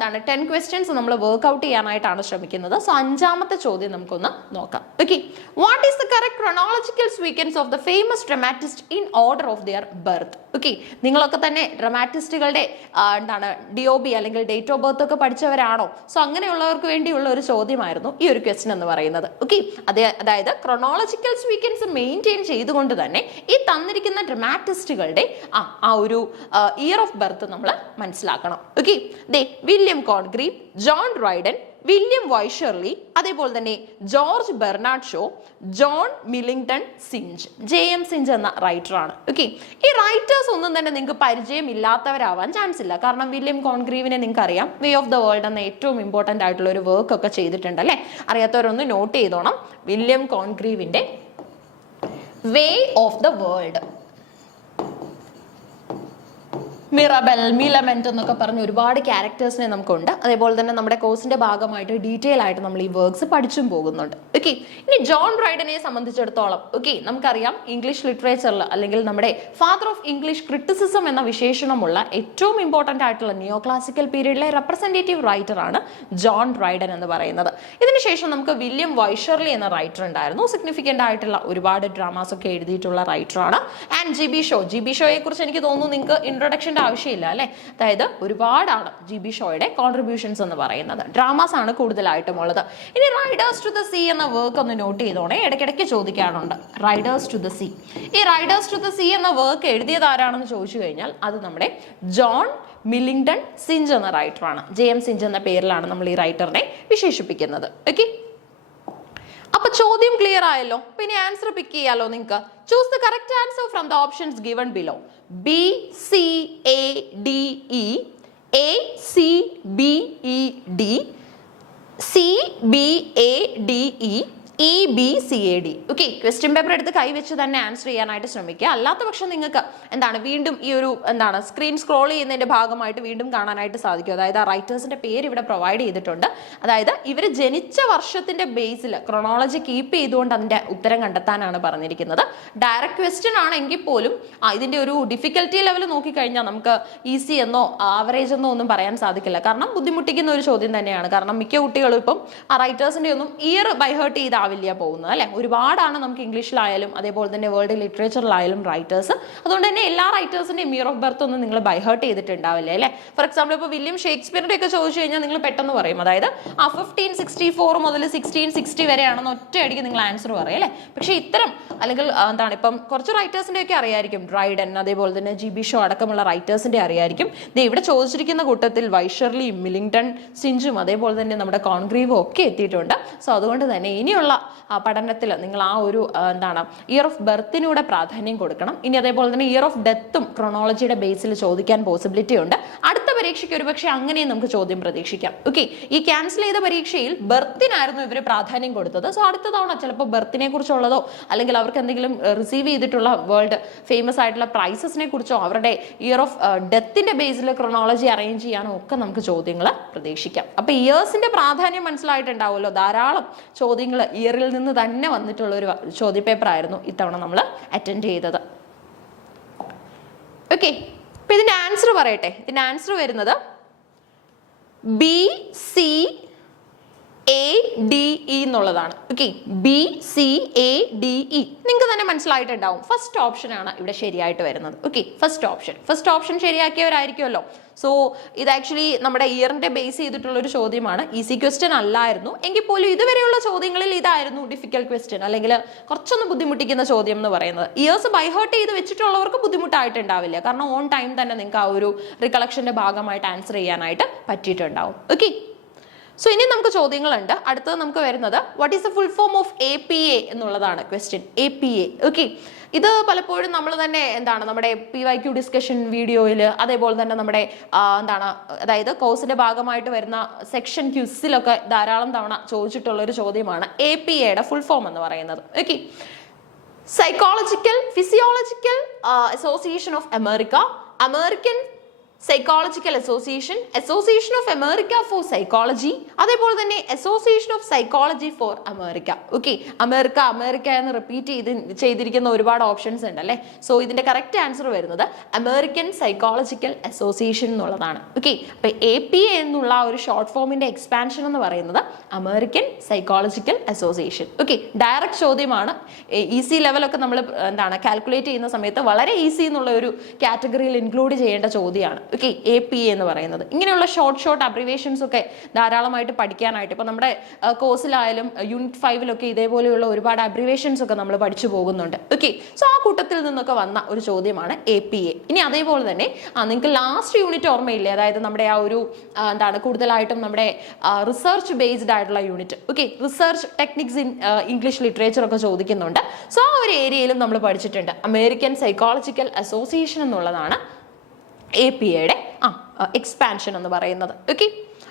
10 ക്വസ്റ്റ്യൻസ് നമ്മൾ വർക്ക്ഔട്ട് ചെയ്യാനായിട്ടാണ് ശ്രമിക്കുന്നത്. സോ 5ാമത്തെ ചോദ്യം നമുക്കൊന്ന് നോക്കാം. Okay, what is the correct chronological sequence of the famous dramatist in order of their birth? Okay, നിങ്ങളൊക്കെ തന്നെ ഡ്രമാറ്റിസ്റ്റുകളുടെ DOB അല്ലെങ്കിൽ ഡേറ്റ് ഓഫ് ബർത്ത് ഒക്കെ പഠിച്ചവരാണോ? സോ അങ്ങനെയുള്ളവർക്ക് വേണ്ടിയുള്ള ഒരു ചോദ്യമായിരുന്നു ഈ ഒരു ക്വസ്റ്റ്യൻ എന്ന് പറയുന്നത്. ഓക്കെ, അതായത് ക്രോണോളജിക്കൽ സീക്വൻസ് മെയിൻറ്റെയിൻ ചെയ്തുകൊണ്ട് തന്നെ ഈ തന്നിരിക്കുന്ന ഡ്രമാറ്റിസ്റ്റുകളുടെ ആ ഒരു ഇയർ ഓഫ് ബർത്ത് നമ്മൾ മനസ്സിലാക്കണം. Okay, William Congreve, John Dryden, William Wycherley, അതേപോലെ തന്നെ George Bernard Shaw, John Millington Synge. JM Synge എന്ന റൈറ്ററാണ്. ഓക്കെ, ഈ റൈറ്റേഴ്സ് ഒന്നും തന്നെ നിങ്ങൾക്ക് പരിചയമില്ലാത്തവരാവാൻ ചാൻസ് ഇല്ല. കാരണം വില്യം കോൺഗ്രീവിനെ നിങ്ങൾക്ക് അറിയാം, വേ ഓഫ് ദ വേൾഡ് എന്ന ഏറ്റവും ഇമ്പോർട്ടൻ്റ് ആയിട്ടുള്ള ഒരു വർക്ക് ഒക്കെ ചെയ്തിട്ടുണ്ട് അല്ലേ. അറിയാത്തവരൊന്ന് നോട്ട് ചെയ്തോണം. വില്യം കോൺഗ്രീവിന്റെ way of the world, Mirabell, Millamant എന്നൊക്കെ പറഞ്ഞ് ഒരുപാട് ക്യാരക്ടേഴ്സിനെ നമുക്കുണ്ട്. അതേപോലെ തന്നെ നമ്മുടെ കോഴ്സിന്റെ ഭാഗമായിട്ട് ഡീറ്റെയിൽ ആയിട്ട് നമ്മൾ ഈ വർക്ക്സ് പഠിച്ചും പോകുന്നുണ്ട്. ഓക്കെ, ഇനി ജോൺ റൈഡനെ സംബന്ധിച്ചിടത്തോളം നമുക്കറിയാം ഇംഗ്ലീഷ് ലിറ്ററേച്ചറിൽ അല്ലെങ്കിൽ നമ്മുടെ ഫാദർ ഓഫ് ഇംഗ്ലീഷ് ക്രിറ്റിസിസം എന്ന വിശേഷണമുള്ള ഏറ്റവും ഇമ്പോർട്ടൻ്റ് ആയിട്ടുള്ള നിയോ ക്ലാസിക്കൽ പീരീഡിലെ റെപ്രസെന്റേറ്റീവ് റൈറ്റർ ആണ് ജോൺ റൈഡൻ എന്ന് പറയുന്നത്. ഇതിനുശേഷം നമുക്ക് വില്യം വൈഷർലി എന്ന റൈറ്റർ ഉണ്ടായിരുന്നു. സിഗ്നിഫിക്കൻ്റ് ആയിട്ടുള്ള ഒരുപാട് ഡ്രാമാസ് ഒക്കെ എഴുതിയിട്ടുള്ള റൈറ്ററാണ്. ആൻഡ് GB ഷോയെ കുറിച്ച് എനിക്ക് തോന്നുന്നു നിങ്ങൾക്ക് ഇൻട്രൊഡക്ഷൻ ആവശ്യമില്ല അല്ലെ. അതായത് ഒരുപാടാണ് GB ഷോയുടെ കോൺട്രിബ്യൂഷൻസ് എന്ന് പറയുന്നത്. ഡ്രാമാസ് ആണ് കൂടുതലായിട്ടും ഉള്ളത്. ഇനി റൈഡേഴ്സ് ടു ദ സീ എന്ന വർക്ക് ഒന്ന് നോട്ട് ചെയ്തോണേ, ഇടയ്ക്കിടയ്ക്ക് ചോദിക്കാറുണ്ട്. റൈഡേഴ്സ് ടു ദ സീ, ഈ റൈഡേഴ്സ് ടു ദ സീ എന്ന വർക്ക് എഴുതിയത് ആരാണെന്ന് ചോദിച്ചു കഴിഞ്ഞാൽ അത് നമ്മുടെ ജോൺ മില്ലിംഗ്ടൺ സിഞ്ച് എന്ന റൈറ്ററാണ്. JM സിഞ്ച് എന്ന പേരിലാണ് നമ്മൾ ഈ റൈറ്ററിനെ വിശേഷിപ്പിക്കുന്നത്. ഓക്കെ, അപ്പൊ ചോദ്യം ക്ലിയർ ആയല്ലോ. പിന്നെ ആൻസർ പിക്ക് ചെയ്യാലോ നിങ്ങൾക്ക്. Choose the correct answer from the options given below. B C A D E, A C B E D, C B A D E, EBCAD. Okay, question paper എടുത്ത് കൈവച്ച് തന്നെ ആൻസർ ചെയ്യാനായിട്ട് ശ്രമിക്കുക. അല്ലാത്ത പക്ഷം നിങ്ങൾക്ക് വീണ്ടും ഈ ഒരു സ്ക്രീൻ സ്ക്രോൾ ചെയ്യുന്നതിന്റെ ഭാഗമായിട്ട് വീണ്ടും കാണാനായിട്ട് സാധിക്കും. അതായത് ആ റൈറ്റേഴ്സിന്റെ പേര് ഇവിടെ പ്രൊവൈഡ് ചെയ്തിട്ടുണ്ട്. അതായത് ഇവർ ജനിച്ച വർഷത്തിന്റെ ബേസിൽ ക്രോണോളജി കീപ്പ് ചെയ്തുകൊണ്ട് അതിന്റെ ഉത്തരം കണ്ടെത്താനാണ് പറഞ്ഞിരിക്കുന്നത്. ഡയറക്റ്റ് ക്വസ്റ്റ്യൻ ആണെങ്കിൽ പോലും ഇതിന്റെ ഒരു ഡിഫിക്കൽറ്റി ലെവൽ നോക്കിക്കഴിഞ്ഞാൽ നമുക്ക് ഈസി എന്നോ ആവറേജ് എന്നോ ഒന്നും പറയാൻ സാധിക്കില്ല. കാരണം ബുദ്ധിമുട്ടിക്കുന്ന ഒരു ചോദ്യം തന്നെയാണ്. കാരണം മിക്ക കുട്ടികളും ഇപ്പം ആ റൈറ്റേഴ്സിന്റെ ഒന്നും ഇയർ ബൈഹേർട്ട് ചെയ്ത് പോകുന്നത് അല്ലെ. ഒരുപാടാണ് നമുക്ക് ഇംഗ്ലീഷിലായാലും അതേപോലെ തന്നെ വേൾഡ് ലിറ്ററേച്ചറിലായാലും റൈറ്റേഴ്സ്. അതുകൊണ്ട് തന്നെ എല്ലാ റൈറ്റേഴ്സിന്റെയും ഇയർ ഓഫ് ബർത്ത് ഒന്നും നിങ്ങൾ ബൈഹേർട്ട് ചെയ്തിട്ടുണ്ടാവില്ലേ അല്ലെ. ഫോർ എക്സാമ്പിൾ ഇപ്പോൾ വില്യം ഷേക്സ്പിയറിന്റെ ഒക്കെ ചോദിച്ചു കഴിഞ്ഞാൽ നിങ്ങൾ പെട്ടെന്ന് പറയും. അതായത് 1564 മുതൽ 1660 വരെയാണെന്ന് ഒറ്റയടിക്ക് നിങ്ങൾ ആൻസർ പറയും അല്ലെ. പക്ഷെ ഇത്തരം അല്ലെങ്കിൽ ഇപ്പം കുറച്ച് റൈറ്റേഴ്സിന്റെ ഒക്കെ അറിയായിരിക്കും. ഡ്രൈഡൻ അതേപോലെ തന്നെ GB ഷോ അടക്കമുള്ള റൈറ്റേഴ്സിന്റെ അറിയായിരിക്കും. ഇവിടെ ചോദിച്ചിരിക്കുന്ന കൂട്ടത്തിൽ വൈഷർലിയും മില്ലിംഗ്ടൺ സിഞ്ചും അതേപോലെ തന്നെ നമ്മുടെ കോൺഗ്രീവും ഒക്കെ എത്തിയിട്ടുണ്ട്. സോ അതുകൊണ്ട് തന്നെ ഇനിയുള്ള പഠനത്തിൽ നിങ്ങൾ ആ ഒരു ഇയർ ഓഫ് ബർത്തിനൂടെ പ്രാധാന്യം കൊടുക്കണം. ഇനി അതേപോലെ തന്നെ ഇയർ ഓഫ് ഡെത്തും ക്രോണോളജിയുടെ ബേസിൽ ചോദിക്കാൻ പോസിബിലിറ്റി ഉണ്ട്. അടുത്ത പരീക്ഷയ്ക്ക് ഒരുപക്ഷെ അങ്ങനെയും നമുക്ക് ചോദ്യം പ്രതീക്ഷിക്കാം. ഓക്കെ, ഈ ക്യാൻസൽ ചെയ്ത പരീക്ഷയിൽ ബർത്തിനായിരുന്നു ഇവർ പ്രാധാന്യം കൊടുത്തത്. സോ അടുത്ത തവണ ചിലപ്പോൾ ബർത്തിനെ കുറിച്ചുള്ളതോ അല്ലെങ്കിൽ അവർക്ക് എന്തെങ്കിലും റിസീവ് ചെയ്തിട്ടുള്ള വേൾഡ് ഫേമസ് ആയിട്ടുള്ള പ്രൈസസിനെ കുറിച്ചോ അവരുടെ ഇയർ ഓഫ് ഡെത്തിന്റെ ബേസിൽ ക്രോണോളജി അറേഞ്ച് ചെയ്യാനോ ഒക്കെ നമുക്ക് ചോദ്യങ്ങൾ പ്രതീക്ഷിക്കാം. അപ്പൊ ഇയേഴ്സിന്റെ പ്രാധാന്യം മനസ്സിലായിട്ടുണ്ടാവുമല്ലോ. ധാരാളം ചോദ്യങ്ങൾ ഇയറിൽ നിന്ന് തന്നെ വന്നിട്ടുള്ള ഒരു ചോദ്യപേപ്പർ ആയിരുന്നു ഇത്തവണ നമ്മൾ അറ്റൻഡ് ചെയ്തത്. ഓക്കെ, അപ്പൊ ഇതിന്റെ ആൻസർ പറയട്ടെ. ഇതിന്റെ ആൻസർ വരുന്നത് BCADE എന്നുള്ളതാണ്. ഓക്കെ, BCADE നിങ്ങൾക്ക് തന്നെ മനസ്സിലായിട്ടുണ്ടാവും. ഫസ്റ്റ് ഓപ്ഷൻ ആണ് ഇവിടെ ശരിയായിട്ട് വരുന്നത്. ഓക്കെ, ഫസ്റ്റ് ഓപ്ഷൻ ശരിയാക്കിയവരായിരിക്കുമല്ലോ. സോ ഇത് ആക്ച്വലി നമ്മുടെ ഇയറിന്റെ ബേസ് ചെയ്തിട്ടുള്ള ഒരു ചോദ്യമാണ്. ഈസി ക്വസ്റ്റ്യൻ അല്ലായിരുന്നു എങ്കിൽ പോലും ഇതുവരെയുള്ള ചോദ്യങ്ങളിൽ ഇതായിരുന്നു ഡിഫിക്കൽട്ട് ക്വസ്റ്റ്യൻ അല്ലെങ്കിൽ കുറച്ചൊന്ന് ബുദ്ധിമുട്ടിക്കുന്ന ചോദ്യം എന്ന് പറയുന്നത്. ഇയേഴ്സ് ബൈഹേർട്ട് ചെയ്ത് വെച്ചിട്ടുള്ളവർക്ക് ബുദ്ധിമുട്ടായിട്ടുണ്ടാവില്ല. കാരണം ഓൺ ടൈം തന്നെ നിങ്ങൾക്ക് ആ ഒരു റികളക്ഷന്റെ ഭാഗമായിട്ട് ആൻസർ ചെയ്യാനായിട്ട് പറ്റിയിട്ടുണ്ടാവും. ഓക്കെ, സോ ഇനി നമുക്ക് ചോദ്യങ്ങളുണ്ട്. അടുത്തത് നമുക്ക് വരുന്നത് what is the full form of APA എന്നുള്ളതാണ് ക്വസ്റ്റ്യൻ. APA. ഓക്കെ, ഇത് പലപ്പോഴും നമ്മൾ തന്നെ എന്താണ് നമ്മുടെ PYQ ഡിസ്കഷൻ വീഡിയോയിൽ, അതേപോലെ തന്നെ നമ്മുടെ എന്താണ് അതായത് കോഴ്സിന്റെ ഭാഗമായിട്ട് വരുന്ന സെക്ഷൻ ക്വിസിലൊക്കെ ധാരാളം തവണ ചോദിച്ചിട്ടുള്ള ഒരു ചോദ്യമാണ് APAയുടെ ഫുൾ ഫോം എന്ന് പറയുന്നത്. Okay, physiological association of America, American psychological association, association of America four psychology, അതേപോലെ തന്നെ association of psychology for America. Okay, America എന്ന് റിപ്പീറ്റ് ചെയ്തിരിക്കുന്ന ഒരുപാട് ഓപ്ഷൻസ് ഉണ്ട് അല്ലേ. സോ ഇതിന്റെ കറക്റ്റ് ആൻസർ വരുന്നത് അമേരിക്കൻ സൈക്കോളജിക്കൽ അസോസിയേഷൻ എന്നുള്ളതാണ്. ഓക്കെ, അപ്പൊ APA എന്നുള്ള ഒരു ഷോർട്ട് ഫോമിന്റെ എക്സ്പാൻഷൻ എന്ന് പറയുന്നത് American psychological association. Okay, direct ചോദ്യമാണ്. ഈസി ലെവലൊക്കെ നമ്മൾ എന്താണ് കാൽക്കുലേറ്റ് ചെയ്യുന്ന സമയത്ത് വളരെ ഈസി എന്നുള്ള ഒരു കാറ്റഗറിയിൽ ഇൻക്ലൂഡ് ചെയ്യേണ്ട ചോദ്യമാണ്. ഓക്കെ, APA എന്ന് പറയുന്നത്. ഇങ്ങനെയുള്ള ഷോർട്ട് അബ്രിവേഷൻസ് ഒക്കെ ധാരാളമായിട്ട് പഠിക്കാനായിട്ട് ഇപ്പൊ നമ്മുടെ കോഴ്സിലായാലും യൂണിറ്റ് 5 ഇതേപോലെയുള്ള ഒരുപാട് അബ്രിവേഷൻസ് ഒക്കെ നമ്മൾ പഠിച്ചു പോകുന്നുണ്ട്. ഓക്കെ, സോ ആ കൂട്ടത്തിൽ നിന്നൊക്കെ വന്ന ഒരു ചോദ്യമാണ് APA. ഇനി അതേപോലെ തന്നെ നിങ്ങൾക്ക് ലാസ്റ്റ് യൂണിറ്റ് ഓർമ്മയില്ലേ, അതായത് നമ്മുടെ ആ ഒരു എന്താണ് കൂടുതലായിട്ടും നമ്മുടെ റിസർച്ച് ബേസ്ഡ് ആയിട്ടുള്ള unit. Okay, research techniques in English literature ഒക്കെ ചോദിക്കുന്നുണ്ട്. സോ ആ ഒരു ഏരിയയിലും നമ്മൾ പഠിച്ചിട്ടുണ്ട്. അമേരിക്കൻ സൈക്കോളജിക്കൽ അസോസിയേഷൻ എന്നുള്ളതാണ് APAയുടെ എക്സ്പാൻഷൻ എന്ന് പറയുന്നത്. ഓക്കെ,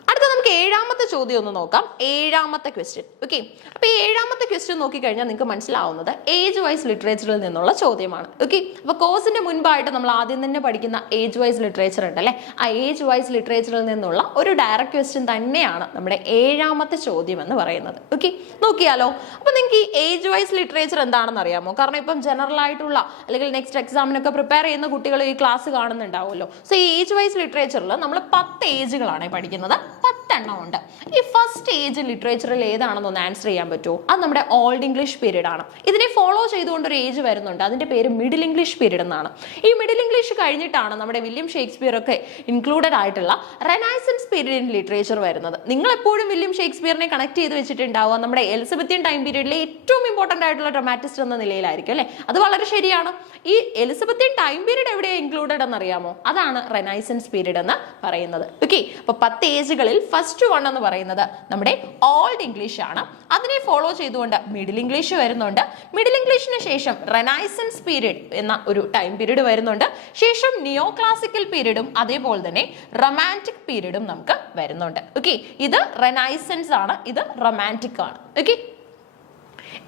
അടുത്ത നമുക്ക് 7ാമത്തെ ചോദ്യം ഒന്ന് നോക്കാം. 7ാമത്തെ ക്വസ്റ്റ്യൻ. ഓക്കെ, അപ്പൊ 7ാമത്തെ ക്വസ്റ്റ്യൻ നോക്കിക്കഴിഞ്ഞാൽ നിങ്ങൾക്ക് മനസ്സിലാവുന്നത് ഏജ് വൈസ് ലിറ്ററേച്ചറിൽ നിന്നുള്ള ചോദ്യമാണ്. ഓക്കെ, അപ്പൊ കോഴ്സിന്റെ മുൻപായിട്ട് നമ്മൾ ആദ്യം തന്നെ പഠിക്കുന്ന ഏജ് വൈസ് ലിറ്ററേച്ചർ ഉണ്ട് അല്ലെ. ആ ഏജ് വൈസ് ലിറ്ററേച്ചറിൽ നിന്നുള്ള ഒരു ഡയറക്റ്റ് ക്വസ്റ്റ്യൻ തന്നെയാണ് നമ്മുടെ 7ാമത്തെ ചോദ്യം എന്ന് പറയുന്നത്. ഓക്കെ, നോക്കിയാലോ. അപ്പൊ നിങ്ങൾക്ക് ഈ ഏജ് വൈസ് ലിറ്ററേച്ചർ എന്താണെന്ന് അറിയാമോ? കാരണം ഇപ്പം ജനറൽ ആയിട്ടുള്ള അല്ലെങ്കിൽ നെക്സ്റ്റ് എക്സാമിനൊക്കെ പ്രിപ്പയർ ചെയ്യുന്ന കുട്ടികൾ ഈ ക്ലാസ് കാണുന്നുണ്ടാവുമല്ലോ. സോ ഈ ഏജ് വൈസ് ലിറ്ററേച്ചറിൽ നമ്മൾ 10 ഏജുകളാണ് പഠിക്കുന്നത്. 10 എണ്ണം ഉണ്ട്. ഈ ഫസ്റ്റ് ഏജ് ലിറ്ററേച്ചറിൽ ഏതാണെന്നൊന്ന് ആൻസർ ചെയ്യാൻ പറ്റുമോ? അത് നമ്മുടെ ഓൾഡ് ഇംഗ്ലീഷ് പീരീഡ് ആണ്. ഇതിനെ ഫോളോ ചെയ്തുകൊണ്ട് ഒരു ഏജ് വരുന്നുണ്ട്. അതിന്റെ പേര് മിഡിൽ ഇംഗ്ലീഷ് പീരീഡ് എന്നാണ്. ഈ മിഡിൽ ഇംഗ്ലീഷ് കഴിഞ്ഞിട്ടാണ് നമ്മുടെ വില്യം ഷേക്സ്പിയർ ഒക്കെ ഇൻക്ലൂഡഡ് ആയിട്ടുള്ള റെനൈസൻസ് പീരീഡ് ഇൻ ലിറ്ററേച്ചർ വരുന്നത്. നിങ്ങൾ എപ്പോഴും വില്യം ഷേക്സ്പിയറിനെ കണക്ട് ചെയ്ത് വെച്ചിട്ടുണ്ടാവുക നമ്മുടെ എലിസബത്തിയൻ ടൈം പീരീഡിലെ ഏറ്റവും ഇമ്പോർട്ടന്റ് ആയിട്ടുള്ള ഡ്രമാറ്റിസ്റ്റ് എന്ന നിലയിലായിരിക്കും അല്ലെ. അത് വളരെ ശരിയാണ്. ഈ എലിസബത്തിയൻ ടൈം പീരീഡ് എവിടെയാണ് ഇൻക്ലൂഡഡ് എന്ന് അറിയാമോ? അതാണ് റെനൈസൻസ് പീരീഡ് എന്ന് പറയുന്നത്. ഓക്കെ, അപ്പൊ 10 ഏജുകളിൽ ഫസ്റ്റ് വൺ എന്ന് പറയുന്നത് നമ്മുടെ ഓൾഡ് ഇംഗ്ലീഷ് ആണ്. അതിനെ ഫോളോ ചെയ്തുകൊണ്ട് മിഡിൽ ഇംഗ്ലീഷ് വരുന്നുണ്ട്. മിഡിൽ ഇംഗ്ലീഷിന് ശേഷം റെനൈസൻസ് പീരീഡ് എന്ന ഒരു ടൈം പീരീഡ് വരുന്നുണ്ട്. ശേഷം നിയോ ക്ലാസിക്കൽ പീരീഡും അതേപോലെ തന്നെ റൊമാൻറ്റിക് പീരീഡും നമുക്ക് വരുന്നുണ്ട്. ഓക്കെ, ഇത് റെനൈസൻസ് ആണ്, ഇത് റൊമാൻറ്റിക് ആണ്. ഓക്കെ,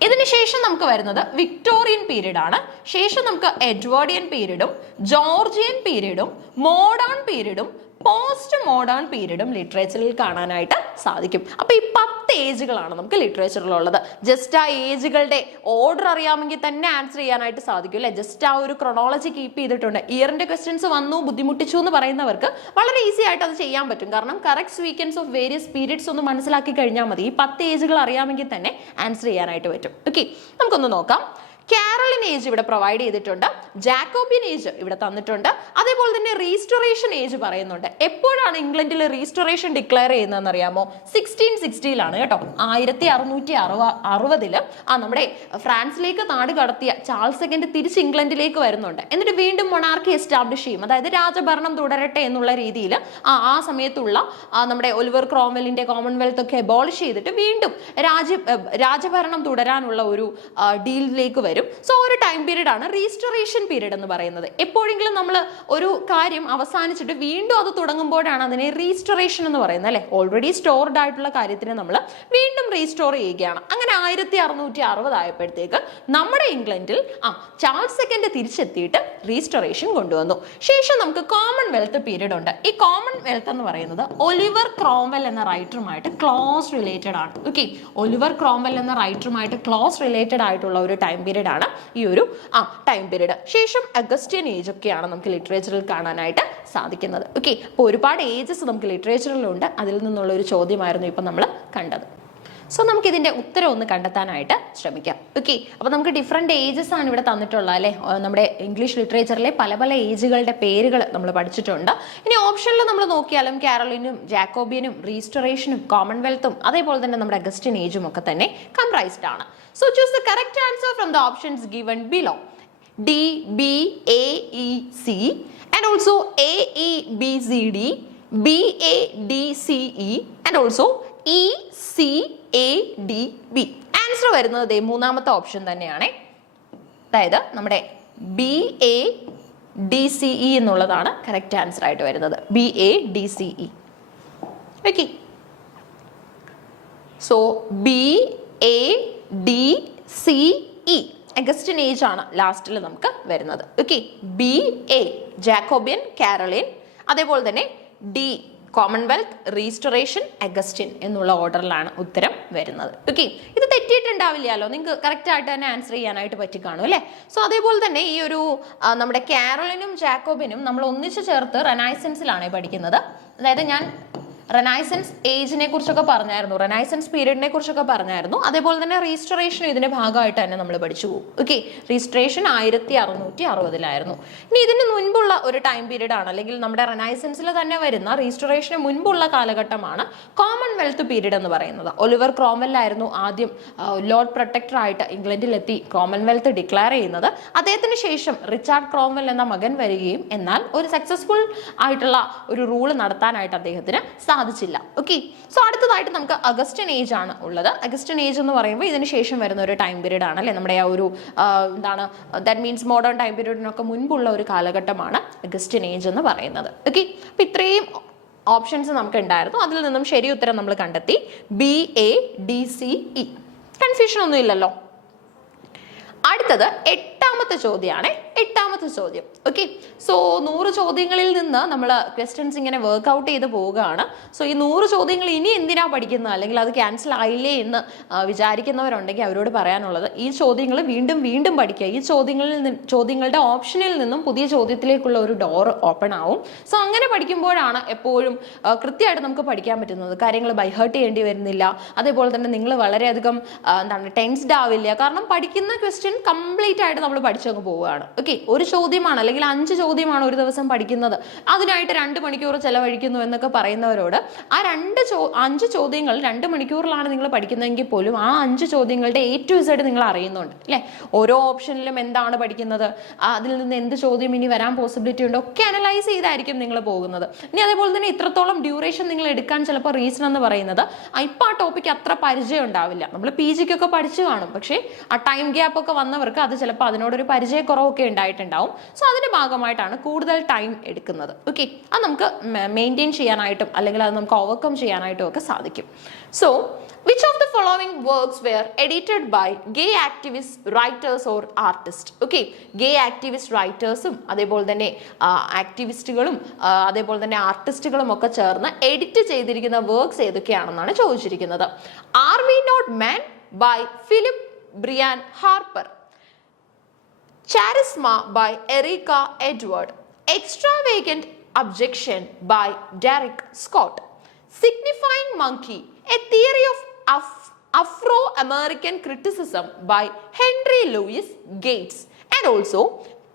ഇതിനുശേഷം നമുക്ക് വരുന്നത് വിക്ടോറിയൻ പീരീഡ് ആണ്. ശേഷം നമുക്ക് എഡ്വേർഡിയൻ പീരീഡും ജോർജിയൻ പീരീഡും മോഡേൺ പീരീഡും പോസ്റ്റ് മോഡേൺ പീരീഡും ലിറ്ററേച്ചറിൽ കാണാനായിട്ട് സാധിക്കും. അപ്പൊ ഈ 10 ഏജുകളാണ് നമുക്ക് ലിറ്ററേച്ചറിലുള്ളത്. ജസ്റ്റ് ആ ഏജുകളുടെ ഓർഡർ അറിയാമെങ്കിൽ തന്നെ ആൻസർ ചെയ്യാനായിട്ട് സാധിക്കും അല്ലെ. ജസ്റ്റ് ആ ഒരു ക്രോണോളജി കീപ്പ് ചെയ്തിട്ടുണ്ട്. ഇയറിന്റെ ക്വസ്റ്റ്യൻസ് വന്നു ബുദ്ധിമുട്ടിച്ചു എന്ന് പറയുന്നവർക്ക് വളരെ ഈസി ആയിട്ട് അത് ചെയ്യാൻ പറ്റും. കാരണം correct sequence of various periods ഒന്ന് മനസ്സിലാക്കി കഴിഞ്ഞാൽ മതി. ഈ 10 ഏജുകൾ അറിയാമെങ്കിൽ തന്നെ ആൻസർ ചെയ്യാനായിട്ട് പറ്റും. ഓക്കെ, നമുക്കൊന്ന് നോക്കാം. കാരളിൻ ഏജ് ഇവിടെ പ്രൊവൈഡ് ചെയ്തിട്ടുണ്ട്. ജാക്കോബിയൻ ഏജ് ഇവിടെ തന്നിട്ടുണ്ട്. അതേപോലെ തന്നെ റീസ്റ്റോറേഷൻ ഏജ് പറയുന്നുണ്ട്. എപ്പോഴാണ് ഇംഗ്ലണ്ടിൽ റീസ്റ്റോറേഷൻ ഡിക്ലെയർ ചെയ്യുന്നതെന്ന് അറിയാമോ? 1660 കേട്ടോ. 1660 നമ്മുടെ ഫ്രാൻസിലേക്ക് നാട് കടത്തിയ ചാൾസ് സെക്കൻഡ് തിരിച്ച് ഇംഗ്ലണ്ടിലേക്ക് വരുന്നുണ്ട്. എന്നിട്ട് വീണ്ടും മൊണാർക്കി എസ്റ്റാബ്ലിഷ് ചെയ്യും. അതായത് രാജഭരണം തുടരട്ടെ എന്നുള്ള രീതിയിൽ ആ സമയത്തുള്ള നമ്മുടെ ഒലിവർ ക്രോംവെല്ലിന്റെ കോമൺവെൽത്ത് ഒക്കെ അബോളിഷ് ചെയ്തിട്ട് വീണ്ടും രാജഭരണം തുടരാനുള്ള ഒരു ഡീലിലേക്ക് വരും. സോ ഒരു ടൈം പീരീഡ് ആണ് റീസ്റ്റോറേഷൻ പീരീഡ് എന്ന് പറയുന്നത്. എപ്പോഴെങ്കിലും നമ്മൾ ഒരു കാര്യം അവസാനിച്ചിട്ട് വീണ്ടും അത് തുടങ്ങുമ്പോഴാണ് അതിനെ റീസ്റ്റോറേഷൻ എന്ന് പറയുന്നത് അല്ലെ. ഓൾറെഡി സ്റ്റോർഡ് ആയിട്ടുള്ള കാര്യത്തിനെ നമ്മൾ വീണ്ടും റീസ്റ്റോർ ചെയ്യുകയാണ്. അങ്ങനെ 1660 ആയപ്പോഴത്തേക്ക് നമ്മുടെ ഇംഗ്ലണ്ടിൽ ചാൾസ് സെക്കൻഡ് തിരിച്ചെത്തിയിട്ട് റീസ്റ്റോറേഷൻ കൊണ്ടുവന്നു. ശേഷം നമുക്ക് കോമൺവെൽത്ത് പീരീഡ് ഉണ്ട്. ഈ കോമൺവെൽത്ത് എന്ന് പറയുന്നത് ഒലിവർ ക്രോംവെൽ എന്ന റൈറ്ററുമായിട്ട് ക്ലോസ് റിലേറ്റഡ് ആണ്. ഓക്കെ, ഒലിവർ ക്രോംവെൽ എന്ന റൈറ്ററുമായിട്ട് ക്ലോസ് റിലേറ്റഡ് ആയിട്ടുള്ള ഒരു ടൈം പീരീഡ് ആണ് ഈ ഒരു ടൈം പീരീഡ്. ശേഷം അഗസ്റ്റിയൻ ഏജ് ഒക്കെയാണ് നമുക്ക് ലിറ്ററേച്ചറിൽ കാണാനായിട്ട് സാധിക്കുന്നത്. ഓക്കെ, അപ്പോൾ ഒരുപാട് ഏജസ് നമുക്ക് ലിറ്ററേച്ചറിലുണ്ട്. അതിൽ നിന്നുള്ള ഒരു ചോദ്യമായിരുന്നു ഇപ്പം നമ്മൾ കണ്ടത്. സോ നമുക്ക് ഇതിന്റെ ഉത്തരം ഒന്ന് കണ്ടെത്താനായിട്ട് ശ്രമിക്കാം. ഓക്കെ, അപ്പോൾ നമുക്ക് ഡിഫറെന്റ് ഏജസ് ആണ് ഇവിടെ തന്നിട്ടുള്ളത് അല്ലെ. നമ്മുടെ ഇംഗ്ലീഷ് ലിറ്ററേച്ചറിലെ പല പല ഏജുകളുടെ പേരുകൾ നമ്മൾ പഠിച്ചിട്ടുണ്ട്. ഇനി ഓപ്ഷനിൽ നമ്മൾ നോക്കിയാലും കാരളിനും ജാക്കോബിയനും റീസ്റ്റോറേഷനും കോമൺവെൽത്തും അതേപോലെ തന്നെ നമ്മുടെ അഗസ്റ്റിയൻ ഏജും ഒക്കെ തന്നെ കംപ്രൈസ്ഡ് ആണ്. So choose the correct answer from the options given below. D, B, A, E, C and also A, E, B, C, D, B, A, D, C, E and also BECADB. Answer വരുന്നത് മൂന്നാമത്തെ ഓപ്ഷൻ തന്നെയാണ്. അതായത് നമ്മുടെ BADCE എന്നുള്ളതാണ് കറക്റ്റ് ആൻസർ ആയിട്ട് വരുന്നത്. BADCE. Okay, so BADCE Augustine age ആണ് ലാസ്റ്റിൽ നമുക്ക് വരുന്നത്. ഓക്കെ, BA ജാക്കോബിയൻ കാരോലിൻ, അതേപോലെ തന്നെ D കോമൺവെൽത്ത് റീസ്റ്റോറേഷൻ അഗസ്റ്റിൻ എന്നുള്ള ഓർഡറിലാണ് ഉത്തരം വരുന്നത്. ഓക്കെ, ഇത് തെറ്റിയിട്ടുണ്ടാവില്ലല്ലോ, നിങ്ങൾക്ക് കറക്റ്റ് ആയിട്ട് തന്നെ ആൻസർ ചെയ്യാനായിട്ട് പറ്റി കാണും അല്ലേ. സോ അതേപോലെ തന്നെ ഈ ഒരു നമ്മുടെ കാരോലിനും ജാക്കോബിനും നമ്മൾ ഒന്നിച്ചു ചേർത്ത് റെനൈസൻസിലാണ് പഠിക്കുന്നത്. അതായത് ഞാൻ റെനൈസൻസ് ഏജിനെ കുറിച്ചൊക്കെ പറഞ്ഞായിരുന്നു, റെനൈസൻസ് പീരീഡിനെ കുറിച്ചൊക്കെ പറഞ്ഞായിരുന്നു. അതേപോലെ തന്നെ റീസ്റ്റോറേഷൻ ഇതിന്റെ ഭാഗമായിട്ട് തന്നെ നമ്മൾ പഠിച്ചു പോകും. ഓക്കെ, റീസ്റ്റോറേഷൻ 1660 ഇനി ഇതിന് മുൻപുള്ള ഒരു ടൈം പീരീഡ് ആണ്, അല്ലെങ്കിൽ നമ്മുടെ റെനൈസൻസിൽ തന്നെ വരുന്ന റീസ്റ്റോറേഷന് മുൻപുള്ള കാലഘട്ടമാണ് കോമൺവെൽത്ത് പീരീഡ് എന്ന് പറയുന്നത്. ഒലിവർ ക്രോംവെൽ ആയിരുന്നു ആദ്യം ലോർഡ് പ്രൊട്ടക്ടർ ആയിട്ട് ഇംഗ്ലണ്ടിലെത്തി കോമൺവെൽത്ത് ഡിക്ലെയർ ചെയ്യുന്നത്. അദ്ദേഹത്തിന് ശേഷം റിച്ചാർഡ് ക്രോംവെൽ എന്ന മകൻ വരികയും എന്നാൽ ഒരു സക്സസ്ഫുൾ ആയിട്ടുള്ള ഒരു റൂൾ നടത്താനായിട്ട് അദ്ദേഹത്തിന് സാധിച്ചില്ല. ഓക്കെ, സോ അടുത്തതായിട്ട് നമുക്ക് അഗസ്റ്റിൻ ഏജ് ആണ് ഉള്ളത്. അഗസ്റ്റിൻ ഏജ് എന്ന് പറയുമ്പോൾ ഇതിന് ശേഷം വരുന്ന ഒരു ടൈം പീരീഡ് ആണ് അല്ലെ, നമ്മുടെ ആ ഒരു എന്താണ് ദാറ്റ് മീൻസ് മോഡേൺ ടൈം പീരീഡിനൊക്കെ മുൻപുള്ള ഒരു കാലഘട്ടമാണ് അഗസ്റ്റിൻ ഏജ് എന്ന് പറയുന്നത്. ഓക്കെ, അപ്പൊ ഇത്രയും ഓപ്ഷൻസ് നമുക്ക് ഉണ്ടായിരുന്നു. അതിൽ നിന്നും ശരി ഉത്തരം നമ്മൾ കണ്ടെത്തി, BADCE. കൺഫ്യൂഷൻ ഒന്നും ഇല്ലല്ലോ. അടുത്തത് എട്ടാമത്തെ ചോദ്യമാണ്. എട്ടാമത്തെ ചോദ്യം. ഓക്കെ, സോ 100 ചോദ്യങ്ങളിൽ നിന്ന് നമ്മൾ ക്വസ്റ്റ്യൻസ് ഇങ്ങനെ വർക്ക്ഔട്ട് ചെയ്ത് പോവുകയാണ്. സോ ഈ 100 ചോദ്യങ്ങൾ ഇനി എന്തിനാ പഠിക്കുന്നത്, അല്ലെങ്കിൽ അത് ക്യാൻസൽ ആയില്ലേ എന്ന് വിചാരിക്കുന്നവരുണ്ടെങ്കിൽ അവരോട് പറയാനുള്ളത്, ഈ ചോദ്യങ്ങൾ വീണ്ടും വീണ്ടും പഠിക്കുക. ഈ ചോദ്യങ്ങളുടെ ഓപ്ഷനിൽ നിന്നും പുതിയ ചോദ്യത്തിലേക്കുള്ള ഒരു ഡോർ ഓപ്പൺ ആവും. സോ അങ്ങനെ പഠിക്കുമ്പോഴാണ് എപ്പോഴും കൃത്യമായിട്ട് നമുക്ക് പഠിക്കാൻ പറ്റുന്നത്. കാര്യങ്ങൾ ബൈഹേർട്ട് ചെയ്യേണ്ടി വരുന്നില്ല. അതേപോലെ തന്നെ നിങ്ങൾ വളരെയധികം ടെൻസ്ഡ് ആവില്ല. കാരണം പഠിക്കുന്ന ക്വസ്റ്റ്യൻ കംപ്ലീറ്റ് ആയിട്ട് നമ്മൾ പഠിച്ചങ്ങ് പോവുകയാണ്. ഓക്കെ, ഒരു ചോദ്യമാണ് അല്ലെങ്കിൽ 5 ചോദ്യമാണ് ഒരു ദിവസം പഠിക്കുന്നത്, അതിനായിട്ട് 2 മണിക്കൂർ ചെലവഴിക്കുന്നു എന്നൊക്കെ പറയുന്നവരോട് ആ 5 ചോദ്യങ്ങൾ 2 മണിക്കൂറിലാണ് നിങ്ങൾ പഠിക്കുന്നതെങ്കിൽ പോലും ആ 5 ചോദ്യങ്ങളുടെ A to Z നിങ്ങൾ അറിയുന്നുണ്ട് അല്ലേ. ഓരോ ഓപ്ഷനിലും എന്താണ് പഠിക്കുന്നത്, അതിൽ നിന്ന് എന്ത് ചോദ്യം ഇനി വരാൻ പോസിബിലിറ്റി ഉണ്ട്, ഒക്കെ അനലൈസ് ചെയ്തായിരിക്കും നിങ്ങൾ പോകുന്നത്. ഇനി അതേപോലെ തന്നെ ഇത്രത്തോളം ഡ്യൂറേഷൻ നിങ്ങൾ എടുക്കാൻ ചിലപ്പോൾ റീസൺ എന്ന് പറയുന്നത് ഇപ്പം ആ ടോപ്പിക്ക് അത്ര പരിചയം ഉണ്ടാവില്ല. നമ്മൾ PGക്കൊക്കെ പഠിച്ചു കാണും, പക്ഷേ ആ ടൈം ഗ്യാപ്പ് ഒക്കെ വന്നവർക്ക് അത് ചിലപ്പോൾ അതിനോടൊരു പരിചയക്കുറവൊക്കെ ഉണ്ടായിട്ടുണ്ടാവും. സോ അതിന്റെ ഭാഗമായിട്ടാണ് കൂടുതൽ ടൈം എടുക്കുന്നത്. ഓക്കെ, അത് നമുക്ക് മെയിൻറ്റെയിൻ ചെയ്യാനായിട്ടും അല്ലെങ്കിൽ അത് നമുക്ക് ഓവർകം ചെയ്യാനായിട്ടും ഒക്കെ സാധിക്കും. So which of the following works were edited by gay activists, writers or artists? Okay, gay activist writersഉം അതേപോലെ തന്നെ ആക്ടിവിസ്റ്റുകളും അതേപോലെ തന്നെ ആർട്ടിസ്റ്റുകളും ഒക്കെ ചേർന്ന് എഡിറ്റ് ചെയ്തിരിക്കുന്ന വർക്ക്സ് ഏതൊക്കെയാണെന്നാണ് ചോദിച്ചിരിക്കുന്നത്. Are We Not Men by Philip Brian Harper, Charisma by Erica Edward, Extravagant Objection by Derek Scott, Signifying Monkey, A Theory of Afro-American Criticism by Henry Louis Gates, and also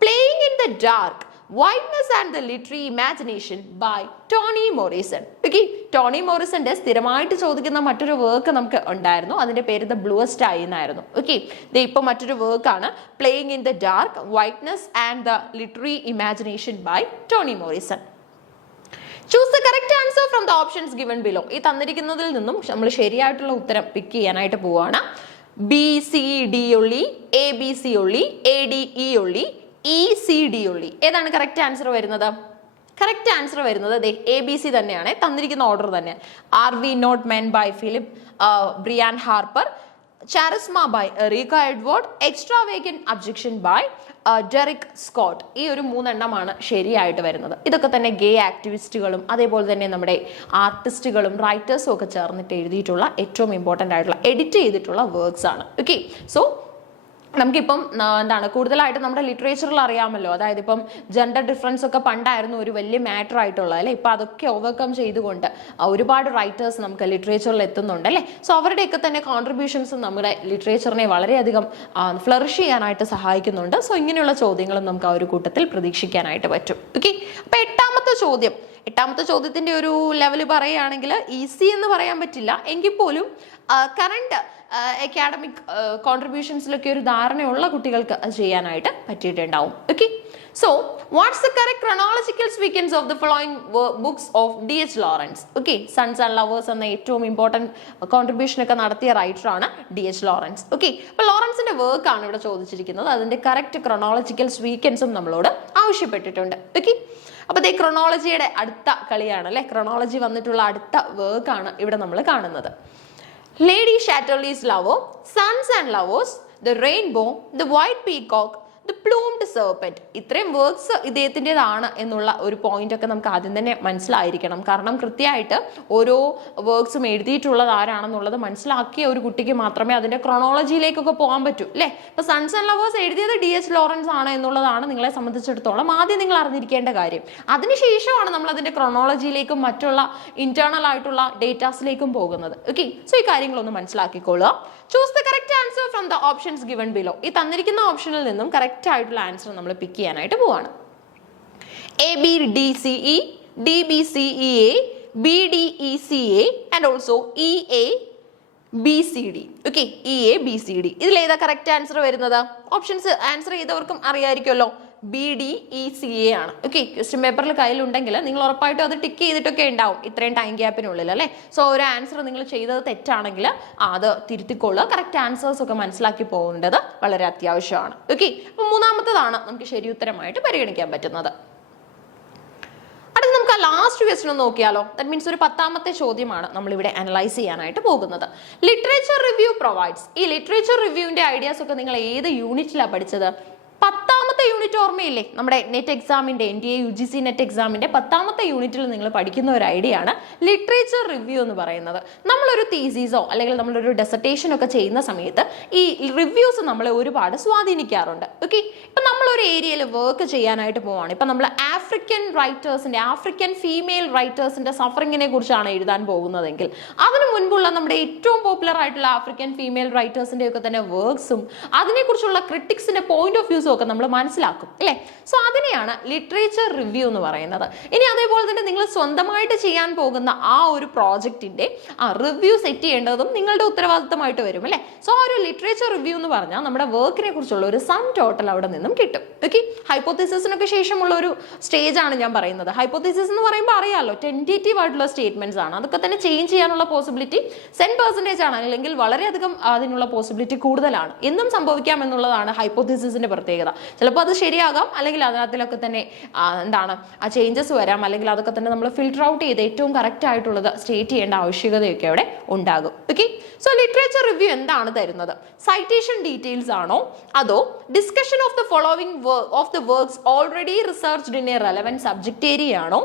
Playing in the Dark, Whiteness and the Literary Imagination by Toni Morrison. Okay, Toni മോറിസന്റെ സ്ഥിരമായിട്ട് ചോദിക്കുന്ന മറ്റൊരു വർക്ക് നമുക്ക് ഉണ്ടായിരുന്നു, അതിന്റെ പേര് ദ ബ്ലൂവസ്റ്റ് ഐ എന്നായിരുന്നു. ഓക്കെ, ഇത് ഇപ്പൊ മറ്റൊരു വർക്കാണ്, playing in the dark, whiteness and the literary imagination by Toni Morrison. Choose the correct answer from the options given below. ഈ തന്നിരിക്കുന്നതിൽ നിന്നും നമ്മൾ ശരിയായിട്ടുള്ള ഉത്തരം പിക്ക് ചെയ്യാനായിട്ട് പോവാണ്. BCD only, ABC only, ADE only, ECD only. ഏതാണ് കറക്റ്റ് ആൻസർ വരുന്നത്? കറക്റ്റ് ആൻസർ വരുന്നത് ABC തന്നെയാണ്, തന്നിരിക്കുന്ന ഓർഡർ തന്നെ. Are We Not Men by Philip Brian Harper, Charisma by Erica Edward, Extravagant Objection by Derek Scott. ഈ ഒരു 3 എണ്ണമാണ് ശരിയായിട്ട് വരുന്നത്. ഇതൊക്കെ തന്നെ ഗേ ആക്ടിവിസ്റ്റുകളും അതേപോലെ തന്നെ നമ്മുടെ ആർട്ടിസ്റ്റുകളും റൈറ്റേഴ്സും ഒക്കെ ചേർന്നിട്ട് എഴുതിയിട്ടുള്ള ഏറ്റവും ഇമ്പോർട്ടൻ്റ് ആയിട്ടുള്ള എഡിറ്റ് ചെയ്തിട്ടുള്ള വർക്ക്സ് ആണ്. ഓക്കെ, സോ നമുക്കിപ്പം കൂടുതലായിട്ട് നമ്മുടെ ലിറ്ററേച്ചറിൽ അറിയാമല്ലോ, അതായത് ഇപ്പം ജെൻഡർ ഡിഫറൻസ് ഒക്കെ പണ്ടായിരുന്നു ഒരു വലിയ മാറ്റർ ആയിട്ടുള്ളത് അല്ലേ. ഇപ്പം അതൊക്കെ ഓവർകം ചെയ്തുകൊണ്ട് ഒരുപാട് റൈറ്റേഴ്സ് നമുക്ക് ലിറ്ററേച്ചറിൽ എത്തുന്നുണ്ട് അല്ലേ. സോ അവരുടെയൊക്കെ തന്നെ കോൺട്രിബ്യൂഷൻസ് നമ്മുടെ ലിറ്ററേച്ചറിനെ വളരെയധികം ഫ്ലറിഷ് ചെയ്യാനായിട്ട് സഹായിക്കുന്നുണ്ട്. സോ ഇങ്ങനെയുള്ള ചോദ്യങ്ങളും നമുക്ക് ആ ഒരു കൂട്ടത്തിൽ പ്രതീക്ഷിക്കാനായിട്ട് പറ്റും. ഓക്കെ, അപ്പം എട്ടാമത്തെ ചോദ്യത്തിന്റെ ഒരു ലെവൽ പറയുകയാണെങ്കിൽ ഈസി എന്ന് പറയാൻ പറ്റില്ല, എങ്കിൽ പോലും കറണ്ട് അക്കാഡമിക് കോൺട്രിബ്യൂഷൻസിലൊക്കെ ഒരു ധാരണയുള്ള കുട്ടികൾക്ക് അത് ചെയ്യാനായിട്ട് പറ്റിയിട്ടുണ്ടാവും. Okay, So, what's the correct chronological sequence of the following books of D.H. Lawrence? Okay, Sons and Lovers എന്ന ഏറ്റവും ഇമ്പോർട്ടൻറ്റ് കോൺട്രിബ്യൂഷൻ ഒക്കെ നടത്തിയ റൈറ്റർ ആണ് D.H. Lawrence. ഓക്കെ, അപ്പോൾ ലോറൻസിന്റെ വർക്ക് ആണ് ഇവിടെ ചോദിച്ചിരിക്കുന്നത്. അതിന്റെ കറക്റ്റ് ക്രോണോളജിക്കൽ സ്വീക്വൻസും നമ്മളോട് ആവശ്യപ്പെട്ടിട്ടുണ്ട്. ഓക്കെ, അപ്പോൾ ഈ ക്രോണോളജിയുടെ അടുത്ത കളിയാണ് അല്ലെ, ക്രോണോളജി വന്നിട്ടുള്ള അടുത്ത വർക്കാണ് ഇവിടെ നമ്മൾ കാണുന്നത്. Lady Chatterley's Lover, Sons and Lovers, the Rainbow, the White Peacock, the Plumed Serpent. ഇത്രയും വർക്ക്സ് ഇദ്ദേഹത്തിൻ്റെതാണ് എന്നുള്ള ഒരു പോയിന്റ് ഒക്കെ നമുക്ക് ആദ്യം തന്നെ മനസ്സിലായിരിക്കണം. കാരണം കൃത്യമായിട്ട് ഓരോ വർക്ക്സും എഴുതിയിട്ടുള്ളത് ആരാണെന്നുള്ളത് മനസ്സിലാക്കിയ ഒരു കുട്ടിക്ക് മാത്രമേ അതിന്റെ ക്രോണോളജിയിലേക്കൊക്കെ പോകാൻ പറ്റൂ അല്ലേ. ഇപ്പൊ സൺസ് ആൻഡ് ലവേഴ്സ് എഴുതിയത് D.H. ലോറൻസ് ആണ് എന്നുള്ളതാണ് നിങ്ങളെ സംബന്ധിച്ചിടത്തോളം ആദ്യം നിങ്ങൾ അറിഞ്ഞിരിക്കേണ്ട കാര്യം. അതിനുശേഷമാണ് നമ്മൾ അതിന്റെ ക്രോണോളജിയിലേക്കും മറ്റുള്ള ഇന്റേണൽ ആയിട്ടുള്ള ഡേറ്റാസിലേക്കും പോകുന്നത്. ഓക്കെ, സോ ഈ കാര്യങ്ങളൊന്ന് മനസ്സിലാക്കിക്കൊള്ളുക. Choose the correct answer from the options given below. ഈ തന്നിരിക്കുന്ന ഓപ്ഷനിൽ നിന്നും കറക്റ്റ് ആയിട്ടുള്ള ആൻസർ നമ്മൾ പിക്ക് ചെയ്യാനായിട്ട് പോവാണ്. ABDCE, DBCEA, BDECA and also EABCD. Okay, EABCD. ഇതിൽ ഏതാ കറക്റ്റ് ആൻസർ വരുന്നത്? ഓപ്ഷൻസ് ആൻസർ ചെയ്തവർക്കും അറിയായിരിക്കുമല്ലോ, BDECA ആണ്. ഓക്കെ, ക്വസ്റ്റ്യൻ പേപ്പറിൽ കയ്യിലുണ്ടെങ്കിൽ നിങ്ങൾ ഉറപ്പായിട്ടും അത് ടിക്ക് ചെയ്തിട്ടൊക്കെ ഉണ്ടാവും ഇത്രയും ടൈം ഗ്യാപ്പിനുള്ളിൽ അല്ലേ. സോ ഒരു ആൻസർ നിങ്ങൾ ചെയ്തത് തെറ്റാണെങ്കിൽ അത് തിരുത്തിക്കൊള്ളുക. കറക്റ്റ് ആൻസേഴ്സ് ഒക്കെ മനസ്സിലാക്കി പോകേണ്ടത് വളരെ അത്യാവശ്യമാണ്. ഓക്കെ, അപ്പൊ മൂന്നാമത്തതാണ് നമുക്ക് ശരി ഉത്തരമായിട്ട് പരിഗണിക്കാൻ പറ്റുന്നത്. അടുത്ത നമുക്ക് ആ ലാസ്റ്റ് ക്വസ്റ്റ്യൻ ഒന്ന് നോക്കിയാലോ. ദാറ്റ് മീൻസ് ഒരു 10ാമത്തെ ചോദ്യമാണ് നമ്മൾ ഇവിടെ അനലൈസ് ചെയ്യാനായിട്ട് പോകുന്നത്. Literature review provides. ഈ ലിറ്ററേച്ചർ റിവ്യൂവിന്റെ ഐഡിയാസ് ഒക്കെ നിങ്ങൾ ഏത് യൂണിറ്റിലാണ് പഠിച്ചത്? 10ാമത്തെ യൂണിറ്റ് ഓർമ്മയില്ലേ? നമ്മുടെ നെറ്റ് എക്സാമിന്റെ NDA UGC നെറ്റ് എക്സാമിന്റെ 10ാമത്തെ യൂണിറ്റിൽ നിങ്ങൾ പഠിക്കുന്ന ഒരു ഐഡിയ ആണ് ലിറ്ററേച്ചർ റിവ്യൂ എന്ന് പറയുന്നത്. നമ്മളൊരു തീസീസോ അല്ലെങ്കിൽ നമ്മളൊരു ഡെസർട്ടേഷൻ ഒക്കെ ചെയ്യുന്ന സമയത്ത് ഈ റിവ്യൂസ് നമ്മളെ ഒരുപാട് സ്വാധീനിക്കാറുണ്ട്. ഓക്കെ, ഇപ്പൊ നമ്മളൊരു ഏരിയയിൽ വർക്ക് ചെയ്യാനായിട്ട് പോവാണ്. ഇപ്പൊ നമ്മൾ ആഫ്രിക്കൻ ഫീമെയിൽ റൈറ്റേഴ്സിന്റെ സഫറിങ്ങിനെ കുറിച്ചാണ് എഴുതാൻ പോകുന്നതെങ്കിൽ അതിനു മുൻപുള്ള നമ്മുടെ ഏറ്റവും പോപ്പുലർ ആയിട്ടുള്ള ആഫ്രിക്കൻ ഫീമെയിൽ റൈറ്റേഴ്സിന്റെ ഒക്കെ തന്നെ വർക്ക്സും അതിനെക്കുറിച്ചുള്ള ക്രിട്ടിക്സിന്റെ പോയിന്റ് ഓഫ് വ്യൂസും ഒക്കെ നമ്മൾ മനസ്സിലാക്കും അല്ലേ. സോ അതിനെയാണ് ലിറ്ററേച്ചർ റിവ്യൂ എന്ന് പറയുന്നത്. ഇനി അതേപോലെ തന്നെ നിങ്ങൾ സ്വന്തമായിട്ട് ചെയ്യാൻ പോകുന്ന ആ ഒരു പ്രോജക്റ്റിന്റെ റിവ്യൂ സെറ്റ് ചെയ്യേണ്ടതും നിങ്ങളുടെ ഉത്തരവാദിത്തമായിട്ട് വരും അല്ലേ. സോ ആ ഒരു ലിറ്ററേച്ചർ റിവ്യൂ എന്ന് പറഞ്ഞാൽ നമ്മുടെ വർക്കിനെ കുറിച്ചുള്ള ഒരു സം ടോട്ടൽ അവിടെ നിന്നും കിട്ടും. ഓക്കെ, ഹൈപ്പോത്തിസിസിനൊക്കെ ശേഷമുള്ള ഒരു സ്റ്റേജ് ആണ് ഞാൻ പറയുന്നത്. ഹൈപ്പോത്തിസിസ് എന്ന് പറയുമ്പോൾ അറിയാമല്ലോ, ടെന്റേറ്റീവ് ആയിട്ടുള്ള സ്റ്റേറ്റ്മെന്റ്സ് ആണ്. അതൊക്കെ തന്നെ ചേഞ്ച് ചെയ്യാനുള്ള പോസിബിലിറ്റി 10% ആണ്, അല്ലെങ്കിൽ വളരെയധികം അതിനുള്ള പോസിബിലിറ്റി കൂടുതലാണ്. എന്നും സംഭവിക്കാം എന്നുള്ളതാണ് ഹൈപ്പോത്തിസിസിന്റെ പ്രത്യേകത. ചിലപ്പോൾ അത് ശരിയാകാം, അല്ലെങ്കിൽ അതിനകത്തിലൊക്കെ തന്നെ എന്താണ് ആ ചേഞ്ചസ് വരാം, അല്ലെങ്കിൽ അതൊക്കെ തന്നെ നമ്മൾ ഫിൽട്ടർ ഔട്ട് ചെയ്ത് ഏറ്റവും കറക്റ്റ് ആയിട്ടുള്ളത് സ്റ്റേറ്റ് ചെയ്യേണ്ട ആവശ്യകതയൊക്കെ അവിടെ ഉണ്ടാകും. ഓക്കെ, സോ ലിറ്ററേച്ചർ റിവ്യൂ എന്താണ് തരുന്നത്? സൈറ്റേഷൻ ഡീറ്റെയിൽസ് ആണോ, അതോ discussion of the following of the works already researched in a relevant subject area ആണോ,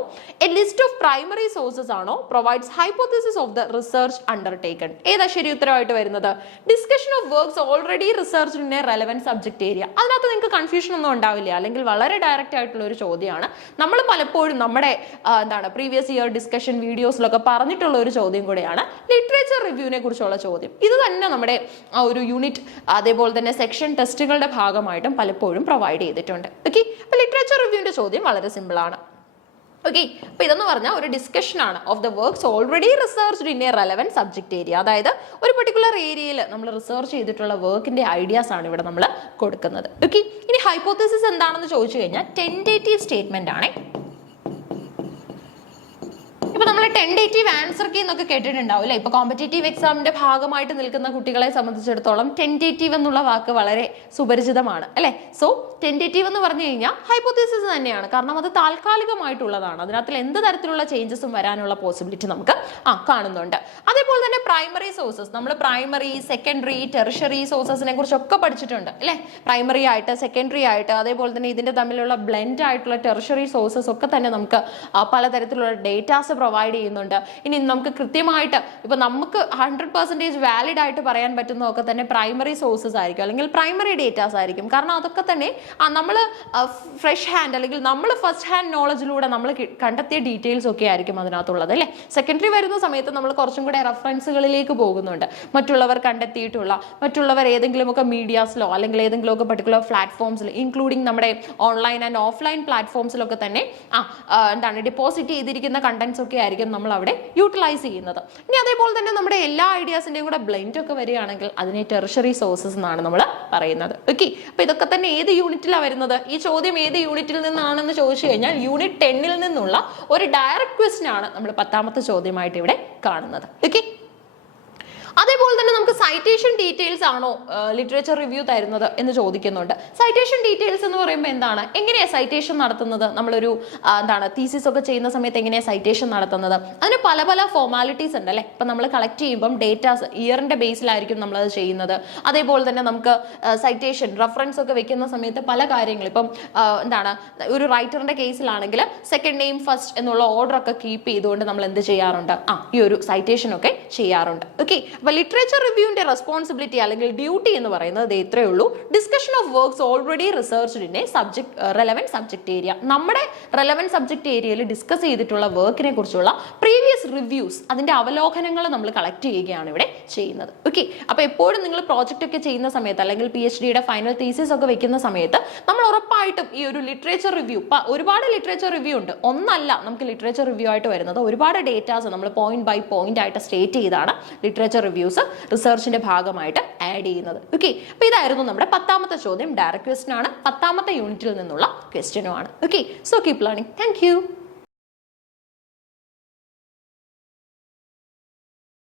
a list of primary sources ആണോ, provides hypothesis of the research undertaken? ഏതാ ശരി ഉത്തരമായിട്ട് വരുന്നത്? Discussion of works already researched in a relevant subject area. അതിനകത്ത് നിങ്ങൾക്ക് കൺഫ്യൂഷൻ ഒന്നും ഉണ്ടാവില്ല, അല്ലെങ്കിൽ വളരെ ഡയറക്റ്റ് ആയിട്ടുള്ള ഒരു ചോദ്യമാണ്. നമ്മൾ പലപ്പോഴും നമ്മുടെ പ്രീവിയസ് ഇയർ ഡിസ്കഷൻ വീഡിയോസിലൊക്കെ പറഞ്ഞിട്ടുള്ള ഒരു ചോദ്യം കൂടെയാണ് ലിറ്ററേച്ചർ റിവ്യൂവിനെ കുറിച്ചുള്ള ചോദ്യം. ഇത് തന്നെ നമ്മുടെ ആ ഒരു യൂണിറ്റ് അതേപോലെ തന്നെ സെക്ഷൻ ടെസ്റ്റുകളുടെ ഭാഗമായിട്ടും പലപ്പോഴും പ്രൊവൈഡ് ചെയ്തിട്ടുണ്ട്. ഓക്കെ, അപ്പൊ ലിറ്ററേച്ചർ റിവ്യൂവിന്റെ ചോദ്യം വളരെ സിമ്പിൾ ആണ്. ഓക്കെ, അപ്പൊ ഇതെന്ന് പറഞ്ഞാൽ ഒരു ഡിസ്കഷൻ ആണ് of the works already researched in a relevant subject area. അതായത് ഒരു പെർട്ടിക്കുലർ ഏരിയയിൽ നമ്മൾ റിസർച്ച് ചെയ്തിട്ടുള്ള വർക്കിന്റെ ഐഡിയാസ് ആണ് ഇവിടെ നമ്മൾ കൊടുക്കുന്നത്. ഓക്കെ, ഇനി ഹൈപ്പോത്തിസിസ് എന്താണെന്ന് ചോദിച്ചു കഴിഞ്ഞാൽ ടെന്റേറ്റീവ് സ്റ്റേറ്റ്മെന്റ് ആണ്. ഇപ്പൊ നമ്മൾ ടെന്റേറ്റീവ് ആൻസർ കീ എന്നൊക്കെ കേട്ടിട്ടുണ്ടാവും അല്ലെ. ഇപ്പൊ കോമ്പറ്റേറ്റീവ് എക്സാമിന്റെ ഭാഗമായിട്ട് നിൽക്കുന്ന കുട്ടികളെ സംബന്ധിച്ചിടത്തോളം ടെന്റേറ്റീവ് എന്നുള്ള വാക്ക് വളരെ സുപരിചിതമാണ് അല്ലെ. സോ ടെന്റേറ്റീവ് എന്ന് പറഞ്ഞു കഴിഞ്ഞാൽ ഹൈപ്പോത്തിസിസ് തന്നെയാണ്, കാരണം അത് താൽക്കാലികമായിട്ടുള്ളതാണ്. അതിനകത്ത് എന്ത് തരത്തിലുള്ള ചേഞ്ചസും വരാനുള്ള പോസിബിലിറ്റി നമുക്ക് കാണുന്നുണ്ട്. അതേപോലെ തന്നെ പ്രൈമറി സോഴ്സസ്, നമ്മൾ പ്രൈമറി, സെക്കൻഡറി, ടെറിഷറി സോഴ്സസിനെ കുറിച്ചൊക്കെ പഠിച്ചിട്ടുണ്ട് അല്ലെ. പ്രൈമറി ആയിട്ട്, സെക്കൻഡറി ആയിട്ട്, അതേപോലെ തന്നെ ഇതിന്റെ തമ്മിലുള്ള ബ്ലെൻഡ് ആയിട്ടുള്ള ടെറിഷറി സോഴ്സസ് ഒക്കെ തന്നെ നമുക്ക് പലതരത്തിലുള്ള ഡേറ്റാസ് പ്രൊവൈഡ് ചെയ്യുന്നുണ്ട്. ഇനി നമുക്ക് കൃത്യമായിട്ട് ഇപ്പൊ നമുക്ക് 100% വാലിഡ് ആയിട്ട് പറയാൻ പറ്റുന്നതൊക്കെ തന്നെ പ്രൈമറി സോഴ്സസ് ആയിരിക്കും, അല്ലെങ്കിൽ പ്രൈമറി ഡേറ്റാസ് ആയിരിക്കും. കാരണം അതൊക്കെ തന്നെ നമ്മൾ ഫ്രഷ് ഹാൻഡ് അല്ലെങ്കിൽ നമ്മൾ ഫസ്റ്റ് ഹാൻഡ് നോളജിലൂടെ നമ്മൾ കണ്ടെത്തിയ ഡീറ്റെയിൽസ് ഒക്കെ ആയിരിക്കും അതിനകത്തുള്ളത് അല്ലേ. സെക്കൻഡറി വരുന്ന സമയത്ത് നമ്മൾ കുറച്ചും കൂടെ റെഫറൻസുകളിലേക്ക് പോകുന്നുണ്ട്. മറ്റുള്ളവർ കണ്ടെത്തിയിട്ടുള്ള, മറ്റുള്ളവർ ഏതെങ്കിലുമൊക്കെ മീഡിയാസിലോ അല്ലെങ്കിൽ ഏതെങ്കിലുമൊക്കെ പർട്ടിക്കുലർ പ്ലാറ്റ്ഫോംസിൽ, ഇൻക്ലൂഡിങ് നമ്മുടെ ഓൺലൈൻ ആൻഡ് ഓഫ്ലൈൻ പ്ലാറ്റ്ഫോംസിലൊക്കെ തന്നെ ഡെപ്പോസിറ്റ് ചെയ്തിരിക്കുന്ന കണ്ടന്റ്സ് ഒക്കെ ആയിരിക്കും നമ്മൾ അവിടെ യൂട്ടിലൈസ് ചെയ്യുന്നത്. ഇനി അതേപോലെ തന്നെ നമ്മുടെ എല്ലാ ഐഡിയാസിന്റെയും കൂടെ ബ്ലെൻഡ് ഒക്കെ വരികയാണെങ്കിൽ അതിനെ ടെർഷറി സോഴ്സസ് എന്നാണ് നമ്മൾ പറയുന്നത്. ഓക്കെ, അപ്പൊ ഇതൊക്കെ തന്നെ ഏത് യൂണിറ്റിലാണ് വരുന്നത്? ഈ ചോദ്യം ഏത് യൂണിറ്റിൽ നിന്നാണെന്ന് ചോദിച്ചു കഴിഞ്ഞാൽ യൂണിറ്റ് 10ൽ നിന്നുള്ള ഒരു ഡയറക്റ്റ് ക്വസ്റ്റ്യൻ ആണ് നമ്മൾ 10ാമത്തെ ചോദ്യമായിട്ട് ഇവിടെ കാണുന്നത്. ഓക്കെ, അതേപോലെ തന്നെ നമുക്ക് സൈറ്റേഷൻ ഡീറ്റെയിൽസ് ആണോ ലിറ്ററേച്ചർ റിവ്യൂ തരുന്നത് എന്ന് ചോദിക്കുന്നുണ്ട്. സൈറ്റേഷൻ ഡീറ്റെയിൽസ് എന്ന് പറയുമ്പോൾ എന്താണ്, എങ്ങനെയാണ് സൈറ്റേഷൻ നടത്തുന്നത്? നമ്മളൊരു തീസിസ് ഒക്കെ ചെയ്യുന്ന സമയത്ത് എങ്ങനെയാണ് സൈറ്റേഷൻ നടത്തുന്നത്? അതിന് പല പല ഫോർമാലിറ്റീസ് ഉണ്ട് അല്ലേ. ഇപ്പം നമ്മൾ കളക്ട് ചെയ്യുമ്പം ഡേറ്റാസ് ഇയറിന്റെ ബേസിലായിരിക്കും നമ്മളത് ചെയ്യുന്നത്. അതേപോലെ തന്നെ നമുക്ക് സൈറ്റേഷൻ റെഫറൻസ് ഒക്കെ വെക്കുന്ന സമയത്ത് പല കാര്യങ്ങൾ, ഇപ്പം ഒരു റൈറ്ററിന്റെ കേസിലാണെങ്കിൽ സെക്കൻഡ് നെയിം ഫസ്റ്റ് എന്നുള്ള ഓർഡർ ഒക്കെ കീപ്പ് ചെയ്തുകൊണ്ട് നമ്മൾ എന്ത് ചെയ്യാറുണ്ട്, ഈ ഒരു സൈറ്റേഷൻ ഒക്കെ ചെയ്യാറുണ്ട്. ഓക്കെ, അപ്പോൾ ലിറ്ററേച്ചർ റിവ്യൂവിന്റെ റെസ്പോൺസിബിലിറ്റി അല്ലെങ്കിൽ ഡ്യൂട്ടി എന്ന് പറയുന്നത് ഇത്രയേ ഉള്ളൂ. Discussion of works already researched in a relevant subject area. നമ്മുടെ റെലവൻറ്റ് സബ്ജക്ട് ഏരിയയിൽ ഡിസ്കസ് ചെയ്തിട്ടുള്ള വർക്കിനെ കുറിച്ചുള്ള പ്രീവിയസ് റിവ്യൂസ്, അതിന്റെ അവലോകനങ്ങൾ നമ്മൾ കളക്ട് ചെയ്യുകയാണ് ഇവിടെ ചെയ്യുന്നത്. ഓക്കെ, അപ്പോൾ എപ്പോഴും നിങ്ങൾ പ്രോജക്റ്റ് ഒക്കെ ചെയ്യുന്ന സമയത്ത് അല്ലെങ്കിൽ PhDയുടെ ഫൈനൽ തീസിസ് ഒക്കെ വെക്കുന്ന സമയത്ത് നമ്മൾ ഉറപ്പായിട്ടും ഈ ഒരു ലിറ്ററേച്ചർ റിവ്യൂ, ഒരുപാട് ലിറ്ററേച്ചർ റിവ്യൂ ഉണ്ട്, ഒന്നല്ല നമുക്ക് ലിറ്ററേച്ചർ റിവ്യൂ ആയിട്ട് വരുന്നത്. ഒരുപാട് ഡേറ്റാസ് നമ്മൾ പോയിന്റ് ബൈ പോയിന്റ് ആയിട്ട് സ്റ്റേറ്റ് ചെയ്താണ് ലിറ്ററേച്ചർ റിവ്യൂസ് റിസർച്ചിന്റെ ഭാഗമായിട്ട് ആഡ് ചെയ്യുന്നത്. ഓക്കെ, അപ്പൊ ഇതായിരുന്നു നമ്മുടെ 10ാമത്തെ ചോദ്യം. ഡയറക്റ്റ് ക്വസ്റ്റ്യൻ ആണ്, 10ാമത്തെ യൂണിറ്റിൽ നിന്നുള്ള ക്വസ്റ്റ്യനും ആണ്. Okay, so keep learning. Thank you.